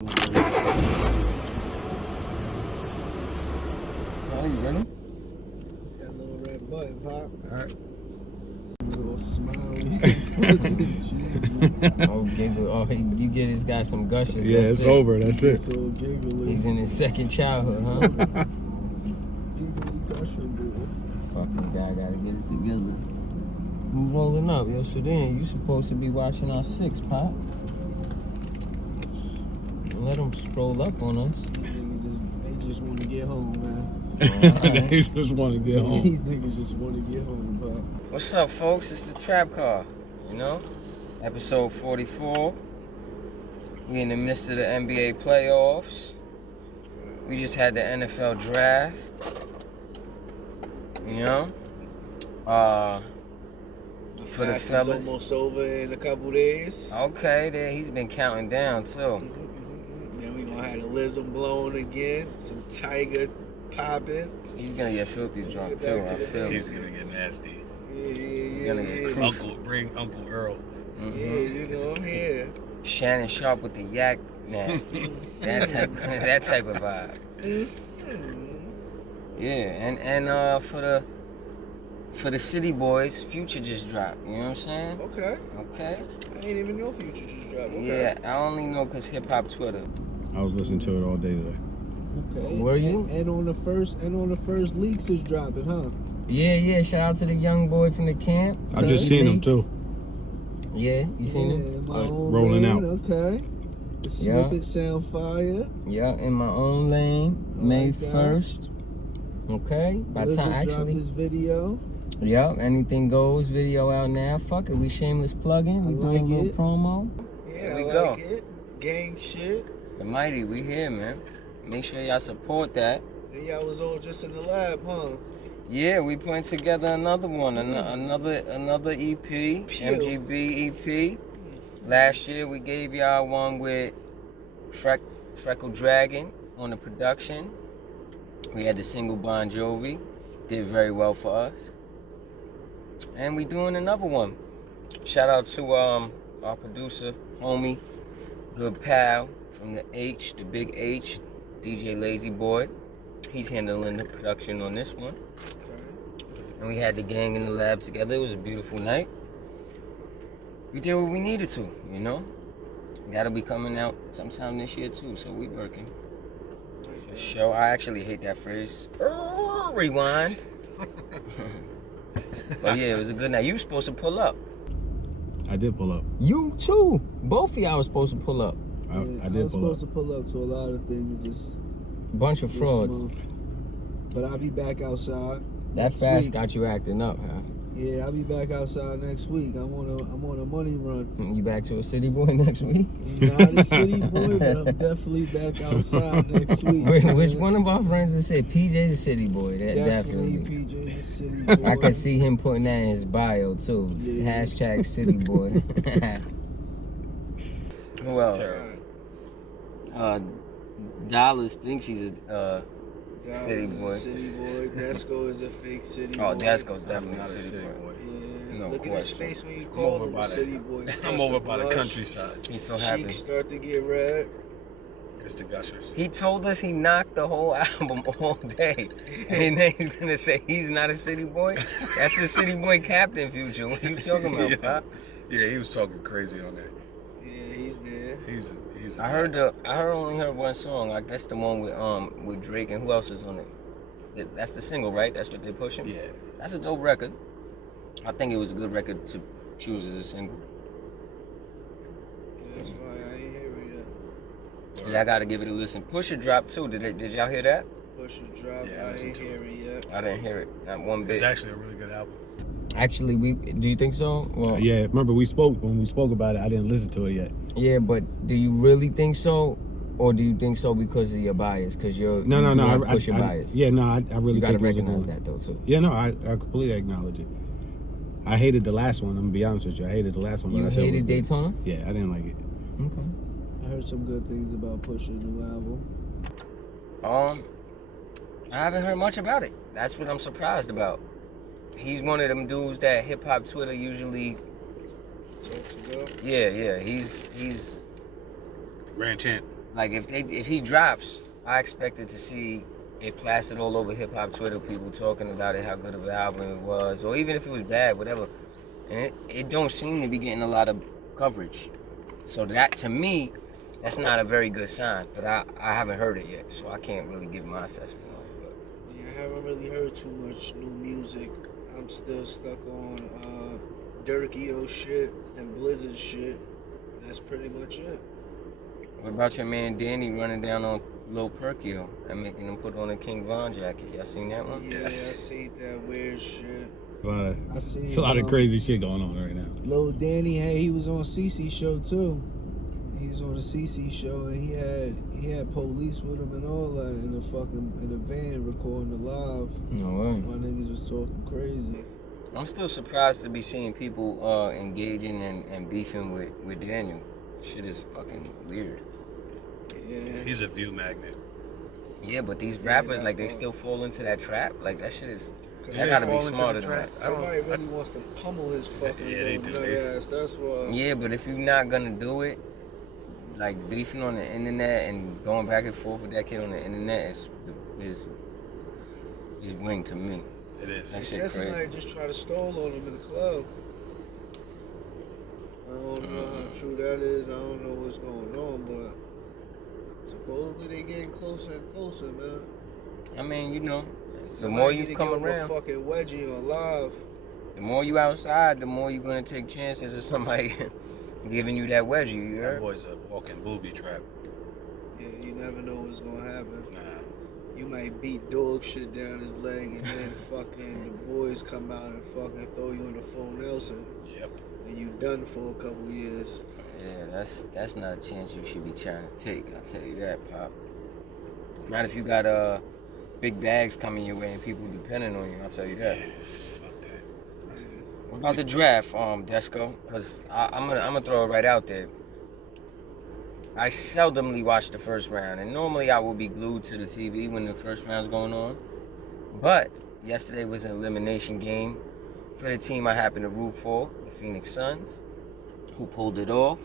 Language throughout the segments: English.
Oh, you ready? That little red button, Pop. Alright. Little smiley. Oh, giggle. Oh, you get this guy some gushes. Yeah, that's it's it. over. That's it. So giggly. He's in his second childhood, huh? Giggly gusher boy. Fucking guy gotta get it together. We rolling up, yo. Sudan, you supposed to be watching our 6, Pop. Let them scroll up on us. They just want to get home, man. They just want to get home. These niggas just want to get home, Pop. What's up, folks? It's the Trap Car, you know? Episode 44. We in the midst of the NBA playoffs. We just had the NFL draft. You know? For the fellas. It's almost over in a couple days. Okay, there he's been counting down too. Then we gonna have the Lism blowing again. Some Tiger popping. He's gonna get filthy drunk too. I feel. He's gonna get nasty. He's gonna get crucial. Bring Uncle Earl. Yeah, you know I'm here. Shannon Sharp with the yak nasty. that type of vibe. Yeah, and for the City Boys, Future just dropped. You know what I'm saying? Okay. Okay. I ain't even know Future just dropped. Okay. Yeah, I only know cause hip hop Twitter. I was listening to it all day today. Okay. Were you? And on the first leaks is dropping, huh? Yeah. Shout out to the young boy from the camp. I just seen him too. Yeah, you seen him? In my own rolling lane, out. Okay. The snippet sound fire. Yeah, in my own lane, May like that. 1st. Okay, by the time Dropped actually. this video. Yep, anything goes. Video out now. Fuck it, we shameless plugging. We I doing like a little it. promo. Yeah, Here we I go. like it. Gang shit. The Mighty, we here, man. Make sure y'all support that. And y'all was all just in the lab, huh? Yeah, we putting together another one, another EP, MGB EP. Last year we gave y'all one with Freckle Dragon on the production. We had the single Bon Jovi, did very well for us. And we doing another one. Shout out to our producer, homie, good pal from the Big H, DJ Lazy Boy. He's handling the production on this one. And we had the gang in the lab together. It was a beautiful night. We did what we needed to, you know? That'll be coming out sometime this year too, so we working. For sure. I actually hate that phrase. Rewind. But yeah, it was a good night. You were supposed to pull up. I did pull up. You too. Both of y'all were supposed to pull up. I I did was pull up. supposed to pull up to a lot of things this Bunch of frauds. month. But I'll be back outside. That next fast week. got you acting up, huh? Yeah, I'll be back outside next week. I'm on a money run. You back to a city boy next week? Not a city boy, but I'm definitely back outside next week. Which one of our friends that said PJ's a city boy? That definitely. PJ's a city boy. I could see him putting that in his bio too. Yeah. Hashtag city boy. Who else? Dollars thinks he's a city boy. City boy. Desco is a fake city boy. Oh, Desco's definitely Not a city boy. Yeah. No Look at his question. face when you I'm call over him by a the- city boy. I'm over by the countryside. He's so happy. Cheeks start to get red. It's the Gushers. He told us he knocked the whole album all day. And then he's gonna say he's not a city boy? That's the city boy captain, Future. What you talking about, Yeah. Pop? Yeah, he was talking crazy on that. Yeah, he's there. He's. I only heard one song. I guess the one with Drake and who else is on it? That's the single, right? That's what they're pushing? Yeah. That's a dope record. I think it was a good record to choose as a single. Yeah, that's why I ain't hear it yet. Yeah, I gotta give it a listen. Pusha dropped too. Did y'all hear that? Push a drop. Yeah, I I listened ain't to hear it yet. I didn't hear it. Not one bit. It's actually a really good album. Actually, do you think so? Well, Yeah, remember when we spoke about it, I didn't listen to it yet. yeah, but do you really think so? Or do you think so because of your bias? Because you push your bias. Yeah, no, I really You gotta think it was a recognize good that though too. Yeah, no, I completely acknowledge it. I hated the last one. I'm gonna be honest with you. I hated the last one. but You I said it was hated good. Daytona? Yeah, I didn't like it. Okay. I heard some good things about Pusha's new album. I haven't heard much about it. That's what I'm surprised about. He's one of them dudes that hip hop Twitter usually. Talks about. Yeah. He's Grand Champ. like if he drops, I expected to see it plastered all over hip hop Twitter, people talking about it, how good of an album it was, or even if it was bad, whatever. And it don't seem to be getting a lot of coverage. So that, to me, that's not a very good sign. But I haven't heard it yet, so I can't really give my assessment on it. But Yeah, I haven't really heard too much new music. I'm still stuck on Dirk EO shit and Blizzard shit. That's pretty much it. what about your man Danny running down on Lil Perkio and making him put on a King Von jacket? Y'all seen that one? Yeah, Yes. I seen that weird shit. I seen It's a lot of crazy shit going on right now. Lil Danny, hey, he was on CC show too. He was on the CC show and he had police with him and all that in a van recording the live. No way. My niggas was talking crazy. I'm still surprised to be seeing people engaging and beefing with Daniel. Shit is fucking weird. Yeah. He's a view magnet. Yeah, but these rappers, like, they still fall into that trap. Like, that shit is... They That gotta be fall into the smarter than trap. that. Somebody really wants to pummel his fucking Yeah, they little do. nut ass. That's why. Yeah, but if you're not gonna do it, like, beefing on the internet and going back and forth with that kid on the internet is wing to me. It is. That He shit said somebody crazy. just tried to stole on him in the club. I don't know how true that is. I don't know what's going on, but supposedly they getting closer and closer, man. I mean, you know, the Somebody more need you to come give him a around, fucking wedgie on live. the more you outside, the more you're gonna take chances of somebody giving you that wedgie, you That heard? boy's a walking booby trap. Yeah, you never know what's gonna happen. Nah. You might beat dog shit down his leg and then fucking the boys come out and fucking throw you in the full Nelson Yep. and you done for a couple years. Yeah, that's not a chance you should be trying to take. I'll tell you that, Pop. Not if you got big bags coming your way and people depending on you. I'll tell you that. Fuck that. What about the draft, Desco? Because I'm gonna throw it right out there. I seldomly watch the first round, and normally I will be glued to the TV when the first round's going on. But yesterday was an elimination game for the team I happen to root for, the Phoenix Suns, who pulled it off.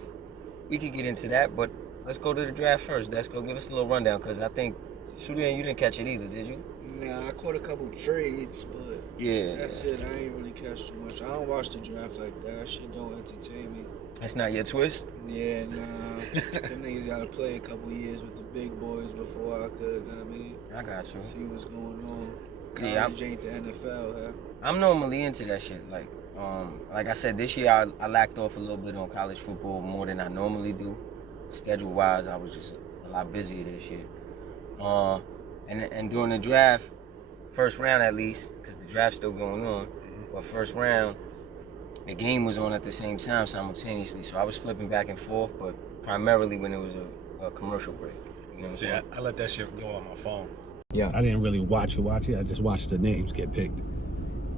We could get into that, but let's go to the draft first. Desco, give us a little rundown, because I think, Sudan, you didn't catch it either, did you? Nah, I caught a couple trades, but Yeah. that's it. I ain't really catch too much. I don't watch the draft like that. That shit don't entertain me. That's not your twist? Yeah, nah. Them niggas gotta play a couple years with the big boys before I could, know what I mean? I got you. See what's going on. Yeah, College ain't the NFL, huh? I'm normally into that shit. Like I said, this year I lacked off a little bit on college football more than I normally do. Schedule-wise, I was just a lot busier this year. And during the draft, first round at least, because the draft's still going on, but first round, the game was on at the same time simultaneously. So I was flipping back and forth, but primarily when it was a commercial break. You know what I'm See, saying? I let that shit go on my phone. Yeah. I didn't really watch it. I just watched the names get picked.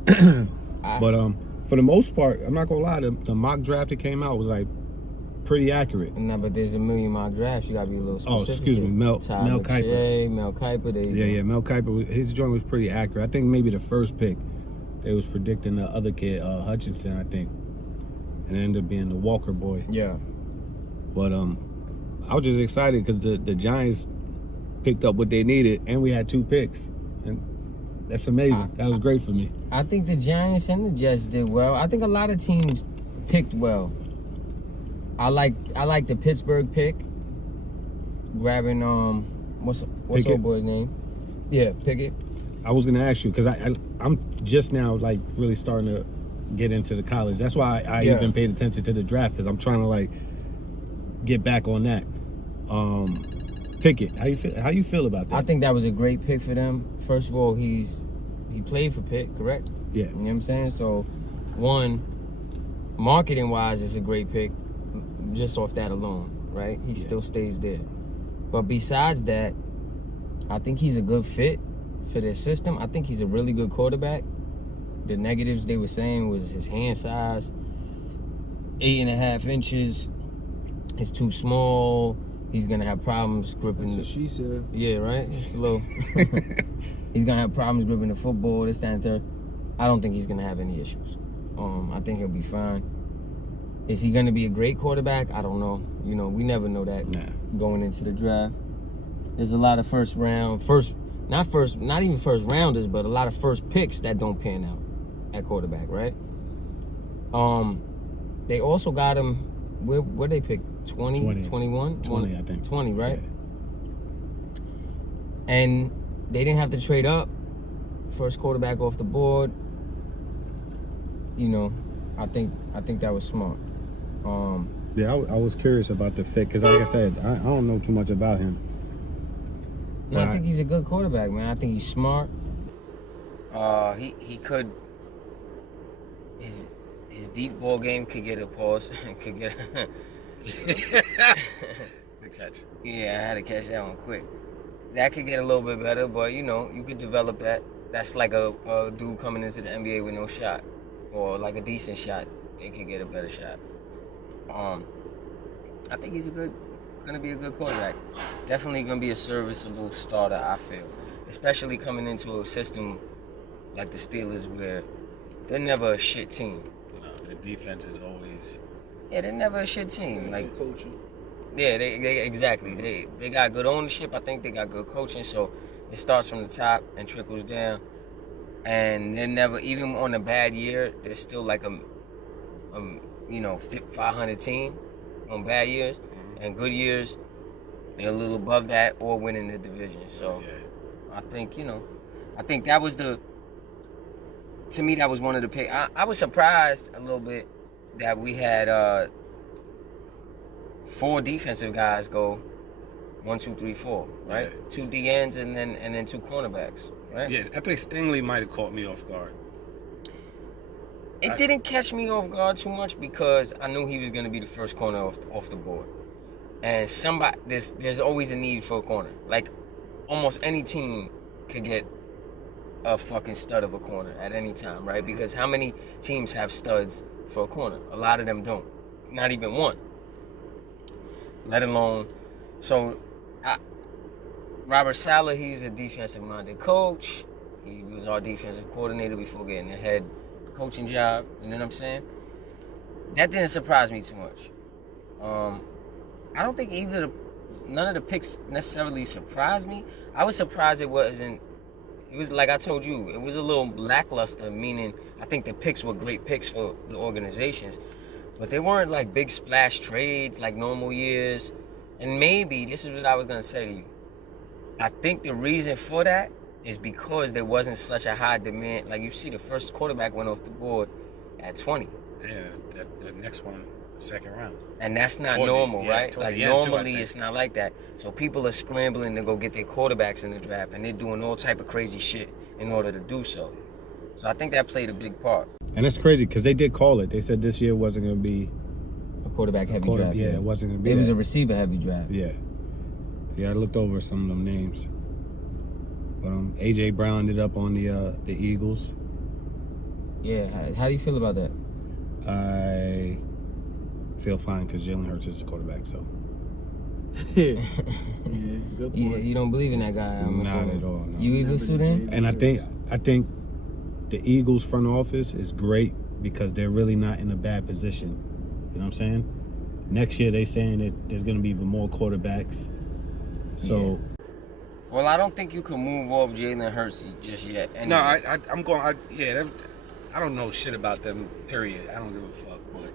But for the most part, I'm not gonna lie. The mock draft that came out was like pretty accurate. No, but there's a million mock drafts. You gotta be a little Oh, specific. excuse me, Mel Tyler Kiper. Shea, Mel Kiper. Yeah, Mel Kiper. His joint was pretty accurate. I think maybe the first pick, they was predicting the other kid, Hutchinson, I think, and it ended up being the Walker boy. Yeah. But I was just excited because the Giants picked up what they needed, and we had 2 picks, and that's amazing. That was great for me. I think the Giants and the Jets did well. I think a lot of teams picked well. I like the Pittsburgh pick, grabbing what's Pickett? old boy's name? Yeah, Pickett. I was gonna ask you because I'm just now like really starting to get into the college. That's why I Yeah. even paid attention to the draft because I'm trying to like get back on that. Pickett, how you feel about that? I think that was a great pick for them. First of all, he played for Pitt, correct? Yeah. You know what I'm saying? So, one, marketing wise, it's a great pick just off that alone, right? He still stays there. But besides that, I think he's a good fit for their system. I think he's a really good quarterback. The negatives they were saying was his hand size, 8.5 inches. It's too small. He's gonna have problems gripping. That's what she said. Yeah, right. It's a little. He's gonna have problems gripping the football. This, that, and third. I don't think he's gonna have any issues. I think he'll be fine. Is he gonna be a great quarterback? I don't know. You know, we never know that. Nah. going into the draft. There's a lot of not even first rounders, but a lot of first picks that don't pan out at quarterback, right? They also got him, where they pick? 20, 21? 20, I think. 20, right? Yeah. And they didn't have to trade up. First quarterback off the board. You know, I think that was smart. Yeah, I was curious about the fit because, like I said, I don't know too much about him. No, I think he's a good quarterback, man. I think he's smart. He could. His deep ball game could get a pause. Could get. Good catch. Yeah, I had to catch that one quick. That could get a little bit better, but you know, you could develop that. That's like a dude coming into the NBA with no shot, or like a decent shot. They could get a better shot. I think he's gonna be a good quarterback. Definitely gonna be a serviceable starter, I feel. Especially coming into a system like the Steelers where they're never a shit team. No, the defense is always. Yeah, they're never a shit team. Like coaching. yeah, they exactly. They got good ownership. I think they got good coaching. So it starts from the top and trickles down. And they're never, even on a bad year, they're still like a 500 team on bad years. And good years, they're a little above that or winning the division. So Yeah. I think that was to me, that was one of the picks. I was surprised a little bit that we had 4 defensive guys go 1, 2, 3, 4, right? Yeah. 2 D ends and then 2 cornerbacks, right? Yeah, I think Stingley might have caught me off guard. It didn't catch me off guard too much because I knew he was going to be the first corner off the board. And there's always a need for a corner. Like almost any team could get a fucking stud of a corner at any time, right? Because how many teams have studs for a corner? A lot of them don't. Not even one. Let alone, so Robert Saleh, he's a defensive-minded coach. He was our defensive coordinator before getting a head coaching job. You know what I'm saying? That didn't surprise me too much. I don't think none of the picks necessarily surprised me. I was surprised it was like I told you, it was a little lackluster, meaning I think the picks were great picks for the organizations. But they weren't like big splash trades like normal years. And maybe, this is what I was going to say to you. I think the reason for that is because there wasn't such a high demand. Like you see, the first quarterback went off the board at 20. Yeah, the next one, second round. And that's not 20, normal, yeah, right? 20, Like yeah, too, I normally think. it's not like that. So people are scrambling to go get their quarterbacks in the draft, and they're doing all type of crazy shit in order to do so. So I think that played a big part. And it's crazy because they did call it. They said this year wasn't going to be A quarterback heavy draft. Yeah, it wasn't going to be. It was that. a receiver heavy draft. Yeah. Yeah, I looked over some of them names. But A.J. Brown ended up on the Eagles. Yeah, how do you feel about that? I feel fine because Jalen Hurts is the quarterback, so. Yeah, good point. Yeah, you don't believe in that guy, I'm Not assuming. at all, no. You even Never Sudan? did. And I think the Eagles front office is great because they're really not in a bad position. You know what I'm saying? Next year they saying that there's going to be even more quarterbacks. So Well, I don't think you can move off Jalen Hurts just yet. Anyway. No, I'm going. I don't know shit about them. Period. I don't give a fuck. But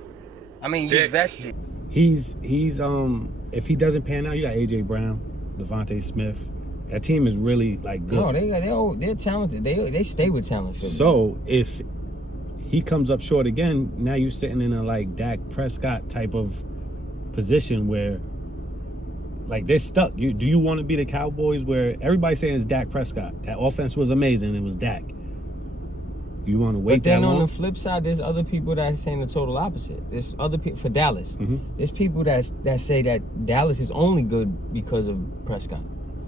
I mean, you vested. he's if he doesn't pan out, you got A.J. Brown, Devontae Smith. That team is really like good. No, they're talented. They stay with talent. Philly. So if he comes up short again, now you're sitting in a like Dak Prescott type of position where like they're stuck. Do you want to be the Cowboys where everybody's saying it's Dak Prescott? That offense was amazing. It was Dak. You want to wait But then that on long? the flip side, there's other people that are saying the total opposite. There's other people for Dallas. Mm-hmm. There's people that say that Dallas is only good because of Prescott.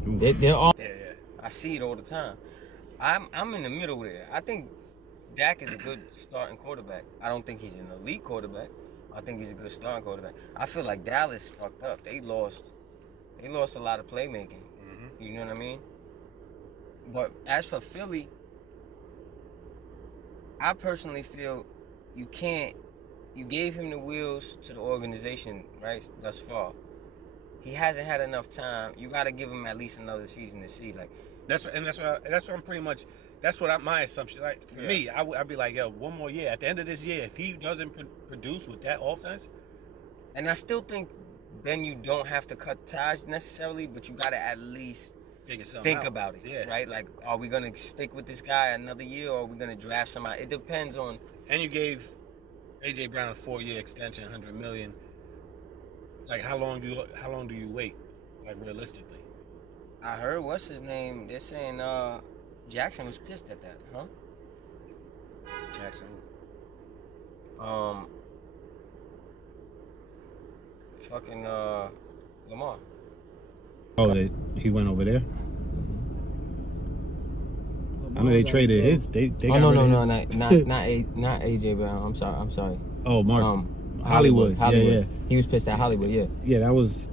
They're all. yeah. I see it all the time. I'm in the middle there. I think Dak is a good starting quarterback. I don't think he's an elite quarterback. I think he's a good starting quarterback. I feel like Dallas fucked up. They lost a lot of playmaking. Mm-hmm. You know what I mean? But as for Philly, I personally feel you gave him the wheels to the organization, right, thus far. he hasn't had enough time. You got to give him at least another season to see. Like That's what I'm pretty much. That's what my assumption. Like for me, I'd be like, yo, one more year. At the end of this year, if he doesn't produce with that offense, and I still think then you don't have to cut ties necessarily, but you got to at least figure something think out. about it, Yeah. right? Like, are we gonna stick with this guy another year, or are we gonna draft somebody? It depends on. And you gave AJ Brown a 4-year extension, $100 million. Like, how long do you wait? Like, realistically. I heard what's his name? They're saying Jackson was pissed at that, huh? Jackson. Fucking Lamar. Oh, he went over there. I know they traded his. They got no, rid of no, him. not AJ Brown. I'm sorry. Oh, Mark. Hollywood. Yeah. He was pissed at Hollywood. Yeah. Yeah, that was.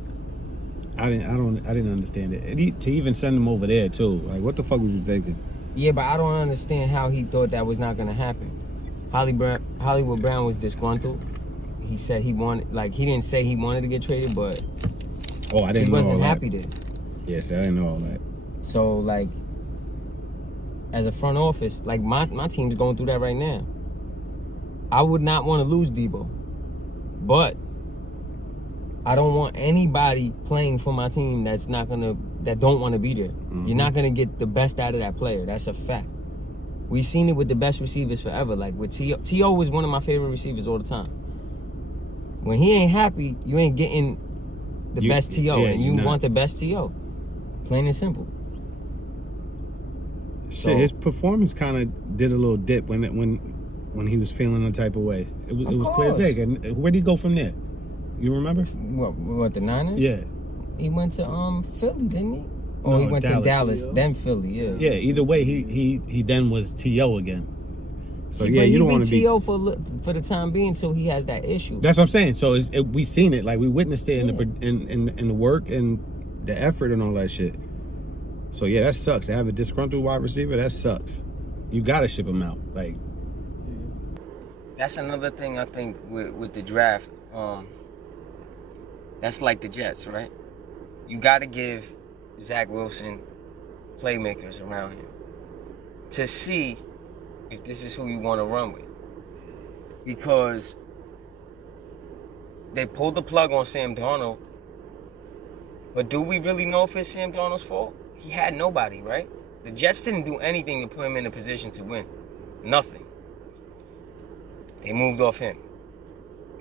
I didn't understand it. And to even send him over there too. Like, what the fuck was you thinking? Yeah, but I don't understand how he thought that was not gonna happen. Hollywood Brown was disgruntled. He said he wanted, like, he didn't say he wanted to get traded, but Oh, I didn't he know all wasn't that. happy there. Yes, I didn't know all that. So, like, as a front office, like, my team's going through that right now. I would not want to lose Debo, but I don't want anybody playing for my team that don't want to be there. Mm-hmm. You're not gonna get the best out of that player. That's a fact. We've seen it with the best receivers forever. Like with T.O. was one of my favorite receivers all the time. When he ain't happy, you ain't getting the best T.O. yeah, and you you're not. want the best T.O. Plain and simple. Shit, So- his performance kind of did a little dip when he was feeling a type of way. It was clear as course. day. And where'd he go from there? You remember? What the Niners? Yeah. He went to Philly, didn't he? Or No, he went Dallas. to Dallas, T.O. then Philly. Yeah. Yeah. Either way, he then was T.O. again. So But yeah, he you don't be want to be. T.O. for the time being until he has that issue. That's what I'm saying. So we seen it, like we witnessed it in the work and the effort and all that shit. So yeah, that sucks. To have a disgruntled wide receiver, that sucks. You gotta ship him out. Like, That's another thing I think with the draft. That's like the Jets, right? You got to give Zach Wilson playmakers around him to see if this is who you want to run with. Because they pulled the plug on Sam Darnold, but do we really know if it's Sam Darnold's fault? He had nobody, right? The Jets didn't do anything to put him in a position to win. Nothing. They moved off him.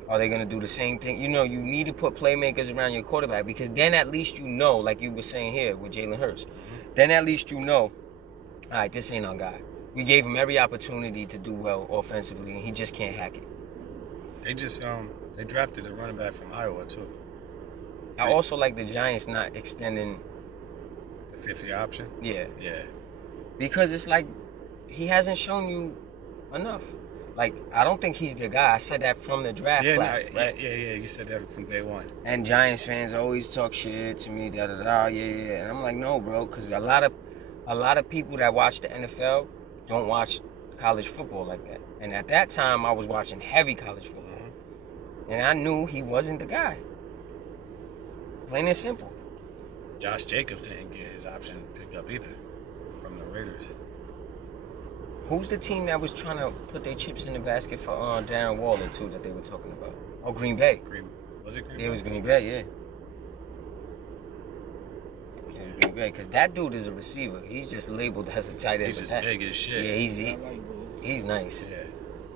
Are they going to do the same thing? You know, you need to put playmakers around your quarterback because then at least you know, like you were saying here with Jalen Hurts, then at least you know, all right, this ain't our guy. We gave him every opportunity to do well offensively, and he just can't hack it. They just they drafted a running back from Iowa too. I also like the Giants not extending. The 5th-year option. Yeah, Yeah. because it's like he hasn't shown you enough. Like, I don't think he's the guy. I said that from the draft class, right? Yeah. You said that from day one. And Giants fans always talk shit to me, yeah. And I'm like, no, bro, because a lot of people that watch the NFL don't watch college football like that. And at that time, I was watching heavy college football. And I knew he wasn't the guy. Plain and simple. Josh Jacobs didn't get his option picked up either from the Raiders. Who's the team that was trying to put their chips in the basket for Darren Waller, too, that they were talking about? Oh, Green Bay. Was it Green It Bay? was Green Bay, yeah. Yeah, Green Bay, because that dude is a receiver. He's just labeled as a tight end. He's just big as shit. Yeah, I like Bull. he's nice. Yeah.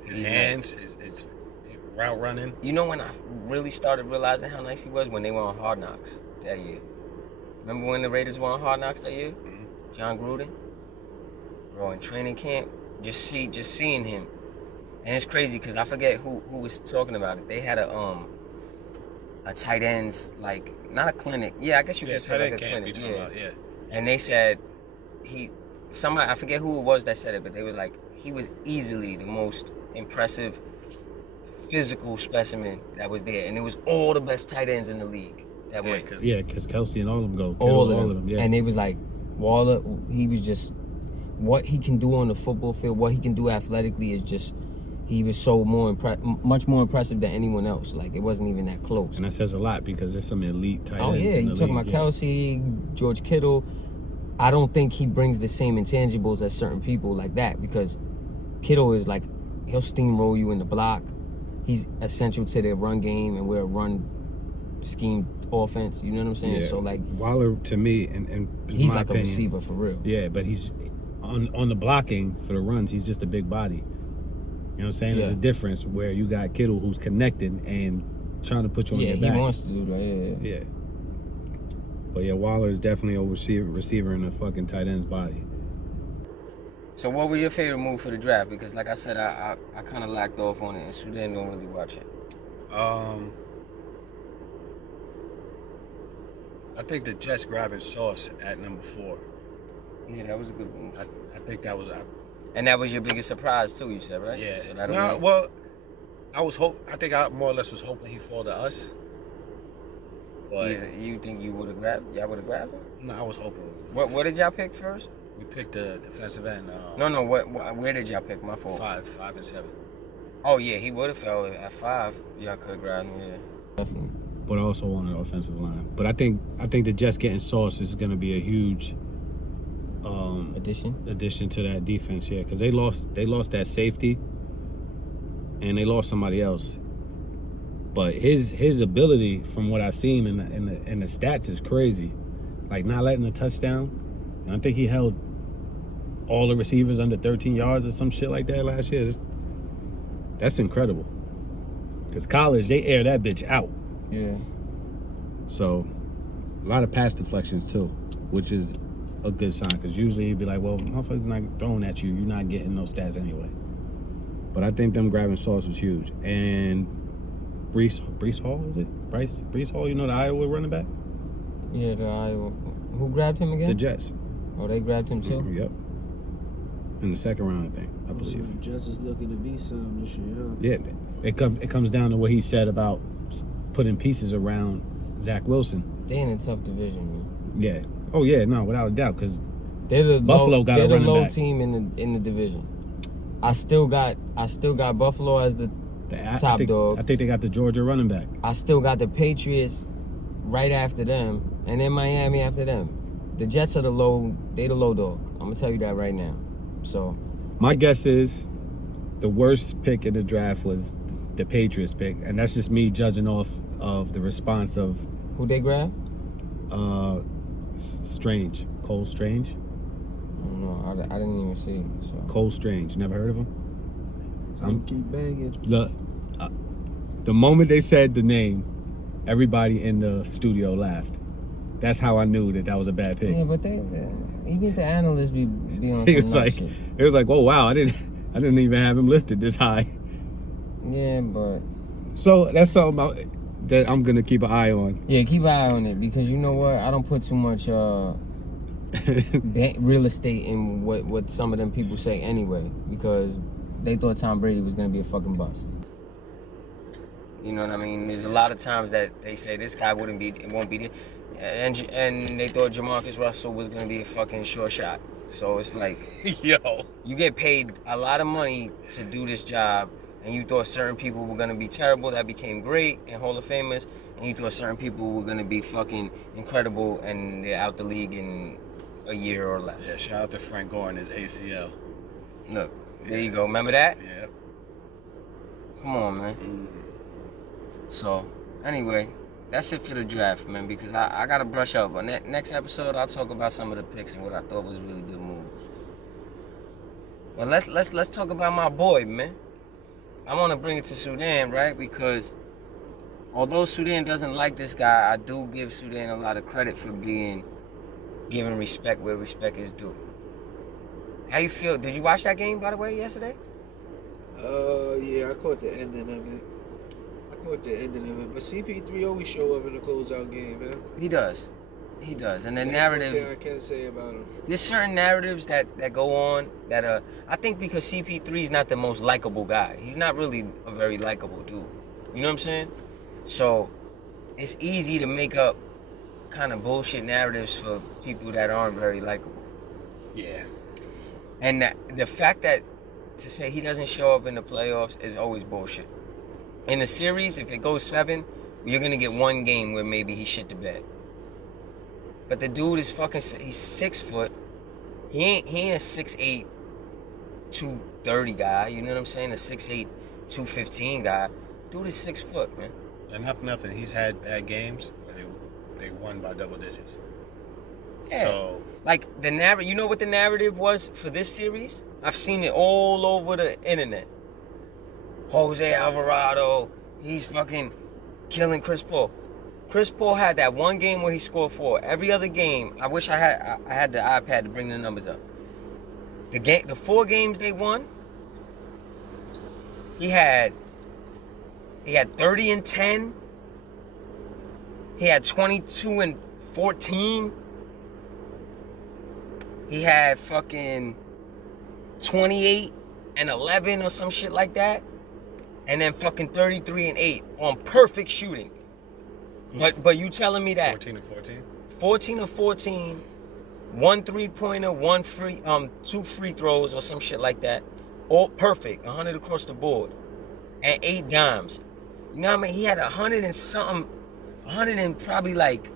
His He's hands, his route running. You know when I really started realizing how nice he was? When they were on Hard Knocks that year. Remember when the Raiders were on Hard Knocks that year? Mm-hmm. John Gruden? Bro, in training camp, just seeing him. And it's crazy because I forget who was talking about it. They had a tight ends, like, not a clinic. Yeah, I guess you could say tight like end a camp. clinic. You talking about, yeah. And they said somebody, I forget who it was that said it, but they were like, he was easily the most impressive physical specimen that was there. And it was all the best tight ends in the league that went. Because Kelsey and all of them go. All of them. Yeah. And it was like, Waller, he was just, what he can do on the football field, what he can do athletically is just, he was so much more impressive than anyone else. Like, it wasn't even that close. And that says a lot because there's some elite tight ends. Oh yeah, in you the talking league, about Kelsey, George Kittle. I don't think he brings the same intangibles as certain people like that, because Kittle is like, he'll steamroll you in the block. He's essential to their run game, and we're a run scheme offense. You know what I'm saying? Yeah. So like, Waller to me, and he's my like opinion, a receiver for real. Yeah, but he's on the blocking for the runs. He's just a big body. You know what I'm saying? Yeah. There's a difference where you got Kittle who's connected and trying to put you on your Yeah, back. he wants to do that. Yeah. Yeah. But yeah, Waller is definitely a receiver in a fucking tight end's body. So what was your favorite move for the draft? Because like I said, I kind of lacked off on it, and Sudan don't really watch it. I think the Jets grabbing Sauce at number 4. Yeah, that was a good move. I think that was And that was your biggest surprise too, you said, right? yeah. So that'll No, make- well, I think I more or less was hoping he fall to us. But you think y'all would have grabbed him? no, I was hoping. What did y'all pick first? We picked the defensive end. No. Where did y'all pick? My fault. 5 and 7. Oh yeah, he would have fell at 5. Y'all could have grabbed him. Yeah, definitely. But also on the offensive line. But I think the Jets getting Sauce is going to be a huge addition to that defense. Yeah, because they lost that safety, and they lost somebody else. But his ability, from what I've seen in the stats, is crazy. Like, not letting a touchdown. And I think he held all the receivers under 13 yards or some shit like that last year. That's incredible. Because college, they air that bitch out. Yeah. So, a lot of pass deflections too, which is a good sign. Because usually you'd be like, well, motherfuckers not throwing at you. You're not getting no stats anyway. But I think them grabbing Sauce was huge. And Brees Hall, is it? Brees Hall, you know, the Iowa running back? Yeah, the Iowa. Who grabbed him again? The Jets. Oh, they grabbed him too? Yep. In the second round, I think, I believe. The Jets is looking to be something this year, huh? Yeah, it comes down to what he said about putting pieces around Zach Wilson. They in a tough division, man. Yeah. Oh yeah, no, without a doubt, because Buffalo got a running low back. team in the division. I still got Buffalo as the top dog. I think they got the Georgia running back. I still got the Patriots right after them, and then Miami after them. The Jets are the low dog. I'm gonna tell you that right now. So my guess is the worst pick in the draft was the Patriots pick, and that's just me judging off of the response of who they grab? Strange, Cole Strange. I don't know. I didn't even see. So. Cole Strange. Never heard of him? Keep banging. The moment they said the name, everybody in the studio laughed. That's how I knew that was a bad pick. Yeah, but even the analysts be on He some was nut like, shit. it was like, oh wow, I didn't even have him listed this high. Yeah, but So that's something that I'm gonna keep an eye on. yeah, keep an eye on it, because you know what? I don't put too much real estate in what some of them people say anyway, because they thought Tom Brady was gonna be a fucking bust. You know what I mean? There's a lot of times that they say this guy won't be there, and they thought Jamarcus Russell was gonna be a fucking sure shot. So it's like, Yo. you get paid a lot of money to do this job, and you thought certain people were gonna be terrible that became great and Hall of Famers, and you thought certain people were gonna be fucking incredible and they're out the league in a year or less. Yeah, shout out to Frank Gore and his ACL. Look, there you go. Remember that? Yeah. Come on, man. Mm-hmm. So, anyway, that's it for the draft, man, because I gotta brush up. On that next episode, I'll talk about some of the picks and what I thought was really good moves. Well, let's talk about my boy, man. I want to bring it to Sudan, right? Because although Sudan doesn't like this guy, I do give Sudan a lot of credit for giving respect where respect is due. How you feel? Did you watch that game, by the way, yesterday? Yeah, I caught the ending of it. But CP3 always show up in the closeout game, man. He does. And the That's narrative... one thing I can say about him. There's certain narratives that go on that I think because CP3 is not the most likable guy. He's not really a very likable dude. You know what I'm saying? So it's easy to make up kind of bullshit narratives for people that aren't very likable. Yeah. And the fact that to say he doesn't show up in the playoffs is always bullshit. In the series, if it goes 7, you're gonna get one game where maybe he shit the bed. But the dude is he's 6 foot. He ain't a 6'8", 230 guy. You know what I'm saying? A 6'8", 215 guy. Dude is 6 foot, man. And nothing. He's had bad games where they won by double digits. Yeah. So, like the narrative, you know what the narrative was for this series? I've seen it all over the internet. Jose Alvarado, he's fucking killing Chris Paul. Chris Paul had that one game where he scored 4. Every other game, I wish I had the iPad to bring the numbers up. The 4 games they won, he had 30 and 10. He had 22 and 14. He had fucking 28 and 11 or some shit like that. And then fucking 33 and 8 on perfect shooting. But you telling me that 14 and 14? 14 or 14, 1 3-pointer, 2 free throws or some shit like that. All perfect, 100 across the board. And 8 dimes. You know what I mean? He had 100 and something, 100 and probably like,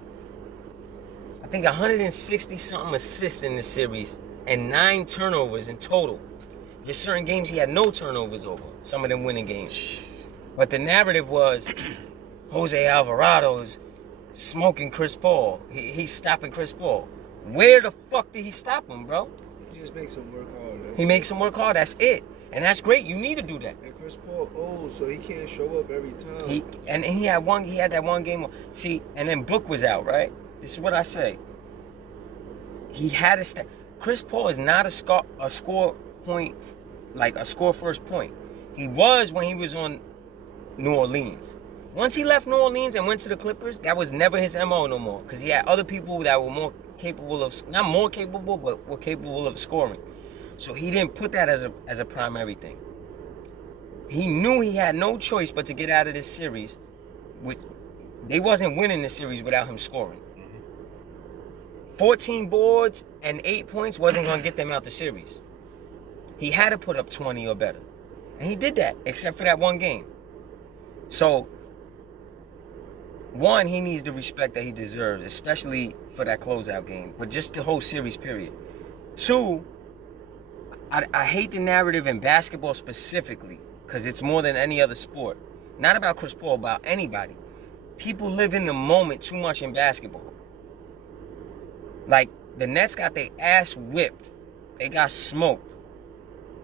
I think 160 something assists in the series and 9 turnovers in total. There's certain games he had no turnovers over, some of them winning games. But the narrative was Jose Alvarado's smoking Chris Paul. He's stopping Chris Paul. Where the fuck did he stop him, bro? He just makes him work hard. He makes him work hard, that's it. And that's great, you need to do that. And Chris Paul old, so he can't show up every time. He had that one game. See, and then Book was out, right? This is what I say. He had a Chris Paul is not a score point, like a score first point. He was when he was on New Orleans. Once he left New Orleans and went to the Clippers, that was never his MO no more. Because he had other people that were more capable of, not more capable, but were capable of scoring. So he didn't put that as a primary thing. He knew he had no choice but to get out of this series. They wasn't winning the series without him scoring. 14 boards and 8 points wasn't going to get them out the series. He had to put up 20 or better. And he did that, except for that one game. So, one, he needs the respect that he deserves, especially for that closeout game, but just the whole series period. 2, I hate the narrative in basketball specifically, because it's more than any other sport. Not about Chris Paul, about anybody. People live in the moment too much in basketball. Like, the Nets got their ass whipped. They got smoked.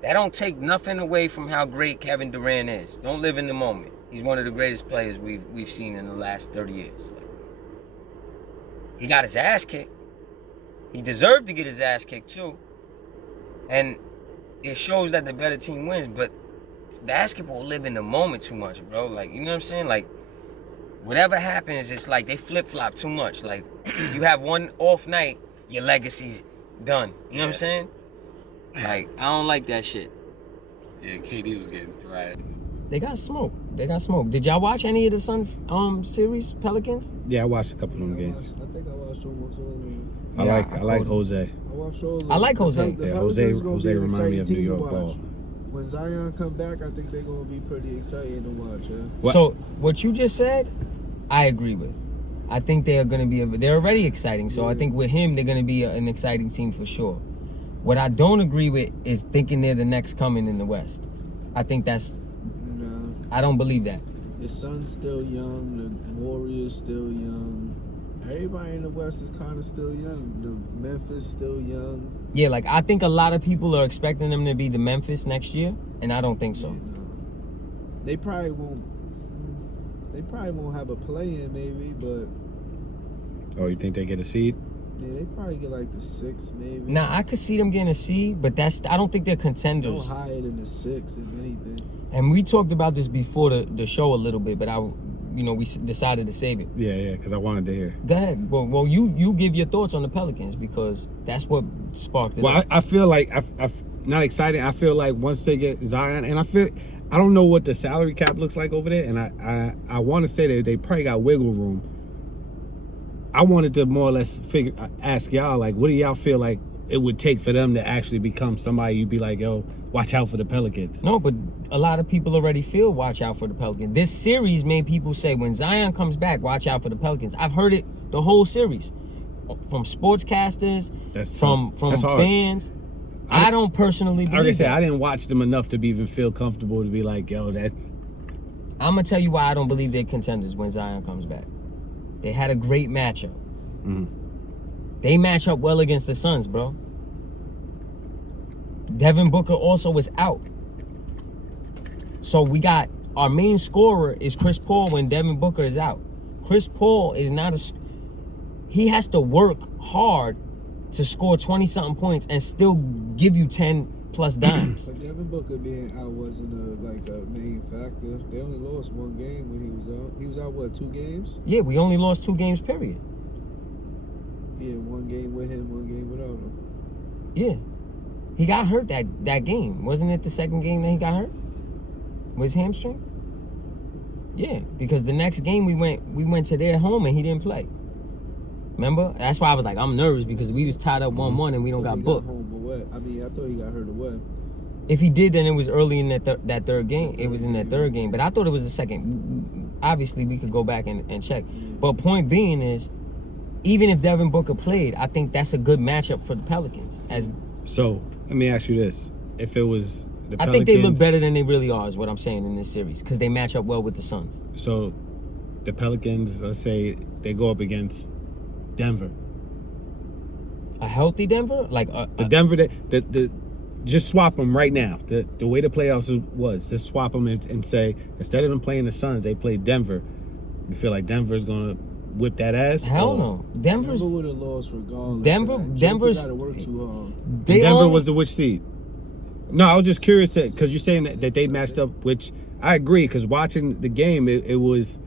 That don't take nothing away from how great Kevin Durant is. Don't live in the moment. He's one of the greatest players we've seen in the last 30 years. He got his ass kicked. He deserved to get his ass kicked too. And it shows that the better team wins, but basketball live in the moment too much, bro. Like, you know what I'm saying? Like, whatever happens, it's like they flip-flop too much. Like, you have one off night, your legacy's done. You know what I'm saying? Like, I don't like that shit. Yeah, KD was getting thrashed. They got smoked. Did y'all watch any of the Suns series, Pelicans? Yeah, I watched a couple of them games. I think I watched almost all of them. I like Jose. I watched all of them. I like Jose. The Yeah, Pelicans gonna Jose be an remind me of exciting New team to York watch. ball. When Zion come back, I think they're gonna be pretty exciting to watch. Yeah? So what you just said, I agree with. I think they are going to be. They're already exciting. So I think with him, they're going to be an exciting team for sure. What I don't agree with is thinking they're the next coming in the West. I think that's. No. I don't believe that. The Suns still young. The Warriors still young. Everybody in the West is kind of still young. The Memphis still young. Yeah, like I think a lot of people are expecting them to be the Memphis next year, and I don't think so. Yeah, no. They probably won't. They probably won't have a play-in, maybe, but Oh, you think they get a seed? yeah, they probably get like the 6, maybe. Now I could see them getting a seed, but I don't think they're No contenders. higher than the 6, if anything. And we talked about this before the show a little bit, but we decided to save it. Yeah, because I wanted to hear. Go ahead. Well, you give your thoughts on the Pelicans because that's what sparked it. Well, up. I feel like I'm not excited. I feel like once they get Zion, and I don't know what the salary cap looks like over there, and I want to say that they probably got wiggle room. I wanted to more or less ask y'all, like, what do y'all feel like it would take for them to actually become somebody you'd be like, yo, watch out for the Pelicans. No, but a lot of people already feel watch out for the Pelicans. This series made people say when Zion comes back, watch out for the Pelicans. I've heard it the whole series. From sportscasters, from fans. I don't personally believe Like I said, that. I didn't watch them enough to be even feel comfortable to be like, yo, that's... I'm going to tell you why I don't believe they're contenders when Zion comes back. They had a great matchup. They match up well against the Suns, bro. Devin Booker also was out. So we got our main scorer is Chris Paul when Devin Booker is out. Chris Paul is not a... He has to work hard to score 20-something points and still give you 10+ dimes. But Devin Booker being out wasn't a main factor. They only lost one game when he was out. He was out, what, 2 games? Yeah, we only lost 2 games, period. Yeah, 1 game with him, 1 game without him. Yeah. He got hurt that game. Wasn't it the second game that he got hurt? Was hamstring? Yeah, because the next game we went to their home and he didn't play. Remember? That's why I was like, I'm nervous because we was tied up 1-1 and we don't got booked. Home, but what? I mean, I thought he got hurt away. If he did, then it was early in that third game. It was in that third game. But I thought it was the second. Obviously, we could go back and check. But point being is, even if Devin Booker played, I think that's a good matchup for the Pelicans. So, let me ask you this. If it was the Pelicans... I think they look better than they really are, is what I'm saying in this series. Because they match up well with the Suns. So, the Pelicans, let's say, they go up against Denver. A healthy Denver? Like the Denver, the just swap them right now. The way the playoffs was, just swap them and say, instead of them playing the Suns, they play Denver. You feel like Denver's going to whip that ass? Hell no. Denver would have lost regardless. Denver's got to work too hard. Denver was the which seed? No, I was just curious because you're saying that they matched up, which I agree, because watching the game, it was...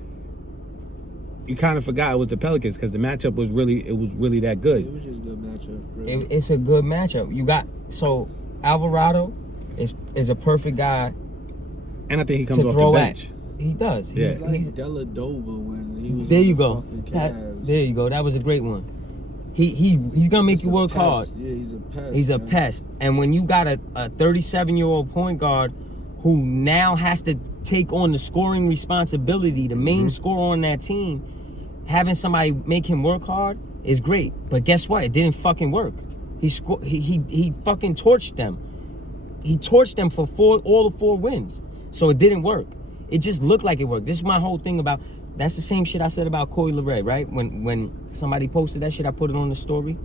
You kind of forgot it was the Pelicans because the matchup was really that good. It was just a good matchup. Really. It's a good matchup. You got Alvarado is a perfect guy. And I think he comes to off throw the bench. At. He does. He's like Deladova when he was. There on you the go. fucking Cavs. There you go. That was a great one. He's gonna make you work hard. Yeah, he's a pest. He's a pest. And when you got a 37-year-old point guard who now has to take on the scoring responsibility, the main scorer on that team, having somebody make him work hard is great. But guess what? It didn't fucking work. He fucking torched them. He torched them for all the 4 wins. So it didn't work. It just looked like it worked. This is my whole thing about... That's the same shit I said about Coy LeRae, right? When somebody posted that shit, I put it on the story.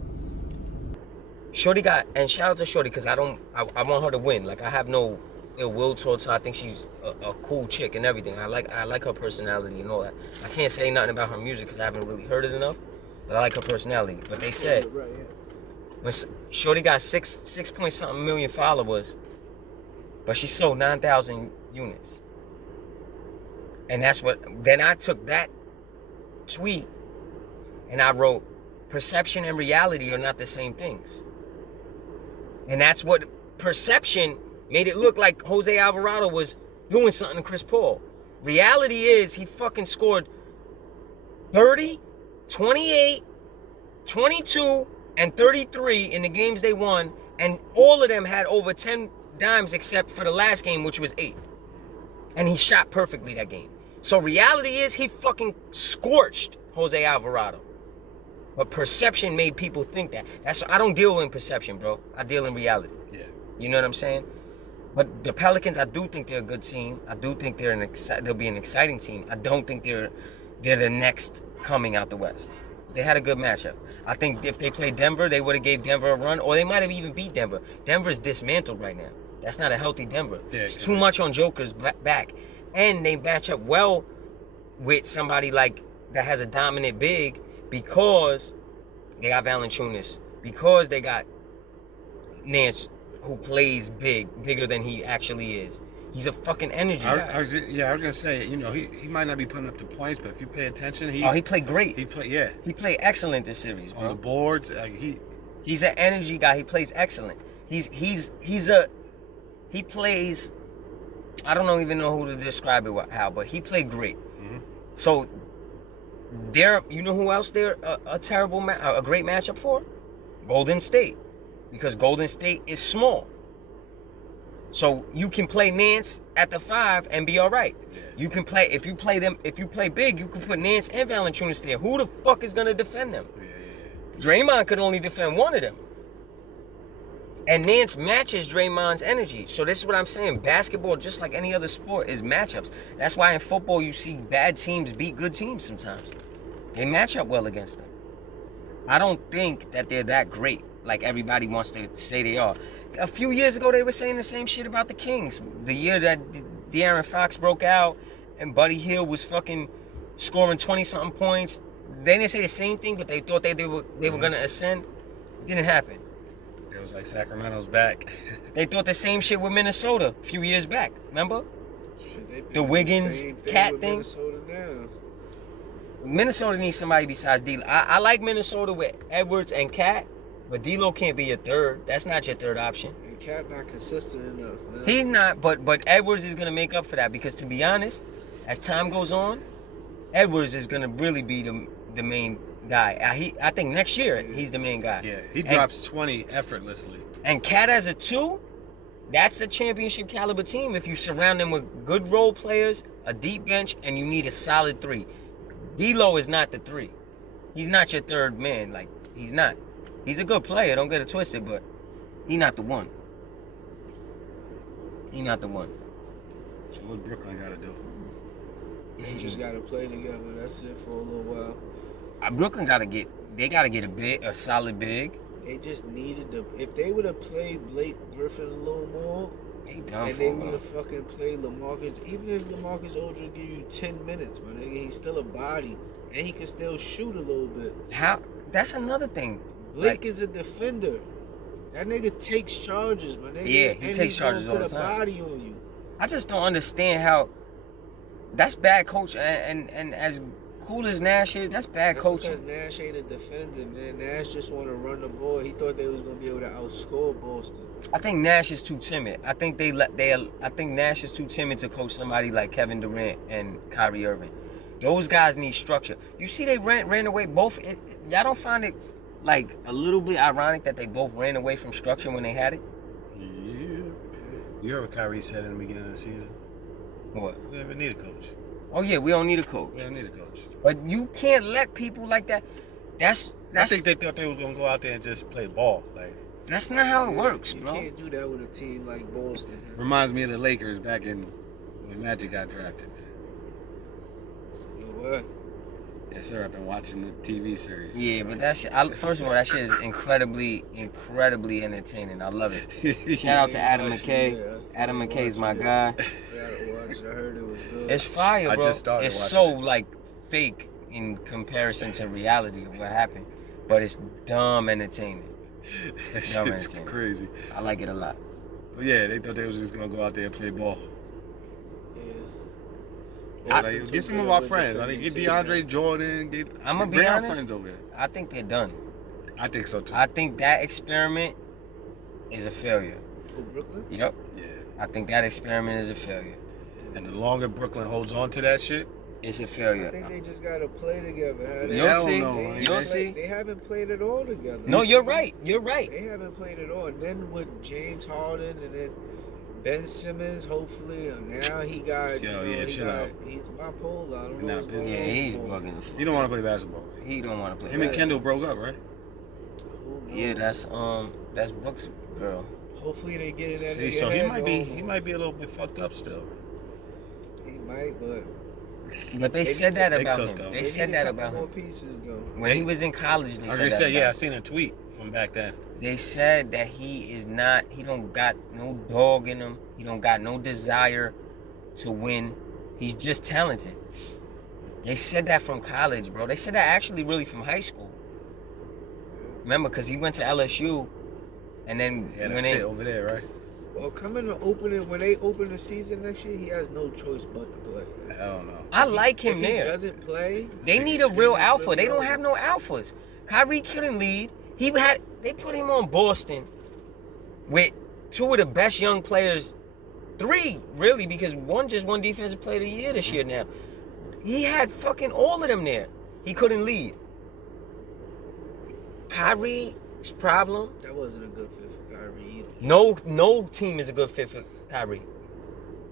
Shorty got... And shout out to Shorty, because I want her to win. Like, I have no ill will towards her. I think she's a cool chick and everything. I like her personality and all that. I can't say nothing about her music because I haven't really heard it enough. But I like her personality. But they said... When Shorty got 6 point something million followers, but she sold 9,000 units. And that's what, then I took that tweet and I wrote, perception and reality are not the same things. And that's what, perception made it look like Jose Alvarado was doing something to Chris Paul. Reality is he fucking scored 30, 28, 22, and 33 in the games they won, and all of them had over 10 dimes except for the last game, which was 8. And he shot perfectly that game. So reality is he fucking scorched Jose Alvarado. But perception made people think that. I don't deal in perception, bro. I deal in reality. Yeah. You know what I'm saying? But the Pelicans, I do think they're a good team. I do think they'll be an exciting team. I don't think they're the next coming out the West. They had a good matchup. I think if they played Denver, they would have gave Denver a run, or they might have even beat Denver. Denver's dismantled right now. That's not a healthy Denver. Yeah, it's too much on Joker's back. And they match up well with somebody like that has a dominant big because they got Valanciunas, because they got Nance, who plays bigger than he actually is. He's a fucking energy guy. I was gonna say, he might not be putting up the points, but if you pay attention, he played great. He played excellent this series, bro. On the boards, he's an energy guy. He plays excellent. He plays. I don't even know who to describe it how, but he played great. Mm-hmm. So you know who else they're a great matchup for? Golden State. because Golden State is small. So you can play Nance at the 5 and be all right. Yeah. You can play if you play big, you can put Nance and Valanciunas there. Who the fuck is gonna defend them? Yeah. Draymond could only defend one of them. And Nance matches Draymond's energy. So this is what I'm saying. Basketball, just like any other sport, is matchups. That's why in football you see bad teams beat good teams sometimes. They match up well against them. I don't think that they're that great like everybody wants to say they are. A few years ago, they were saying the same shit about the Kings. The year that De'Aaron Fox broke out and Buddy Hield was fucking scoring 20-something points. They didn't say the same thing, but they thought they were going to ascend. It didn't happen. It was like Sacramento's back. They thought the same shit with Minnesota a few years back. Remember? Shit, The Wiggins cat thing. Minnesota now. Minnesota needs somebody besides D'Lo. I like Minnesota with Edwards and Cat, but D'Lo can't be your third. That's not your third option. And Cat not consistent enough, man. He's not, but Edwards is gonna make up for that because to be honest, as time goes on, Edwards is gonna really be the main guy. I think next year he's the main guy. Yeah, he drops 20 effortlessly. And Cat as a 2, that's a championship caliber team if you surround them with good role players, a deep bench, and you need a solid 3. D'Lo is not the 3. He's not your third man. Like, he's not. He's a good player, don't get it twisted, but he's not the one. He's not the one. So what Brooklyn got to do? They just gotta play together. That's it for a little while. Brooklyn gotta get a solid big. They just needed to. If they would have played Blake Griffin a little more, They done and for they a would while. have fucking played LaMarcus. Even if LaMarcus Aldridge give you 10 minutes, my nigga, he's still a body, and he can still shoot a little bit. How? That's another thing. Blake is a defender. That nigga takes charges, my nigga. Yeah, he and takes he's gonna charges all the put a time. body on you. I just don't understand how. That's bad coach, and as cool as Nash is, that's bad That's coaching. because Nash ain't a defender, man. Nash just want to run the ball. He thought they was gonna be able to outscore Boston. I think Nash is too timid. I think I think Nash is too timid to coach somebody like Kevin Durant and Kyrie Irving. Those guys need structure. You see, they ran away both. Y'all don't find it like a little bit ironic that they both ran away from structure when they had it? Yeah. You heard what Kyrie said in the beginning of the season? What? We don't even need a coach. Oh yeah, we don't need a coach. We don't need a coach. But you can't let people like that. That's I think they thought they was gonna go out there and just play ball. Like, that's not how it works, You bro. can't do that with a team like Boston. reminds me of the Lakers back in when Magic got drafted. You know what? Yes, sir. I've been watching the TV series. Yeah, but that shit. First of all, that shit is incredibly entertaining. I love it. Shout out to Adam McKay. Adam McKay's my guy. I gotta watch it. I heard it was good. It's fire, I bro. just started It's watching so it. like fake in comparison to reality of what happened, but it's dumb entertaining. That No, shit is man. crazy. I like it a lot. But yeah, they thought they was just gonna go out there and play ball. Yeah. Like, get some of our friends. I mean, get DeAndre Jordan. I'ma be bring our honest. friends over here. I think they're done. I think so too. I think that experiment is a failure. Oh, Brooklyn? Yep. Yeah. I think that experiment is a failure. And the longer Brooklyn holds on to that shit, It's a I failure. think they just gotta play together. You'll Hell see. no, man. You'll see. They haven't played it all together. No, you're right. You're right. They haven't played it all. And then with James Harden and then Ben Simmons, hopefully, and now he got. Yo, you know, yeah, he chill got, out. He's bipolar. I don't Nah, know what's Ben- going Yeah, on. he's with him. bugging the fuck. you don't want to play basketball. He don't want to play. Him and basketball. Kendall broke up, right? Who knows? Yeah, that's Brooks' girl. Hopefully they get in that. See, nigga so he head might be a little bit fucked up still. He might, but But they They said that they about cooked him. up. They they said need a that couple about more him. pieces though. When he was in college, they I said that said, yeah, I about him. seen a tweet from back then. They said that he don't got no dog in him. He don't got no desire to win. He's just talented. They said that from college, bro. They said that actually really from high school. Remember, because he went to LSU, and then He had a when fit they over there, right? Well, coming to open it when they open the season next year, he has no choice but to play. Hell no. I like him if he there. doesn't play, They think need he's a real really alpha. They don't over. have no alphas. Kyrie couldn't lead. They put him on Boston with two of the best young players, 3 really, because one just won Defensive Player of the Year this year now. He had fucking all of them there. He couldn't lead. Kyrie problem. That wasn't a good fit for Kyrie either. No team is a good fit for Kyrie.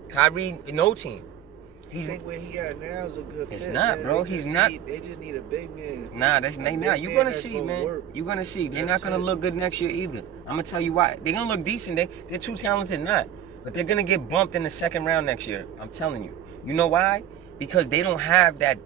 Kyrie, no team. I think where he at now is a good fit. It's not, man. bro. They He's just not. They just need a big man. Nah, they not. You're gonna see, man. Work. You're gonna see. They're That's not gonna it. look good next year either. I'm gonna tell you why. They're gonna look decent. They're too talented, not. But they're gonna get bumped in the second round next year. I'm telling you. You know why? Because they don't have that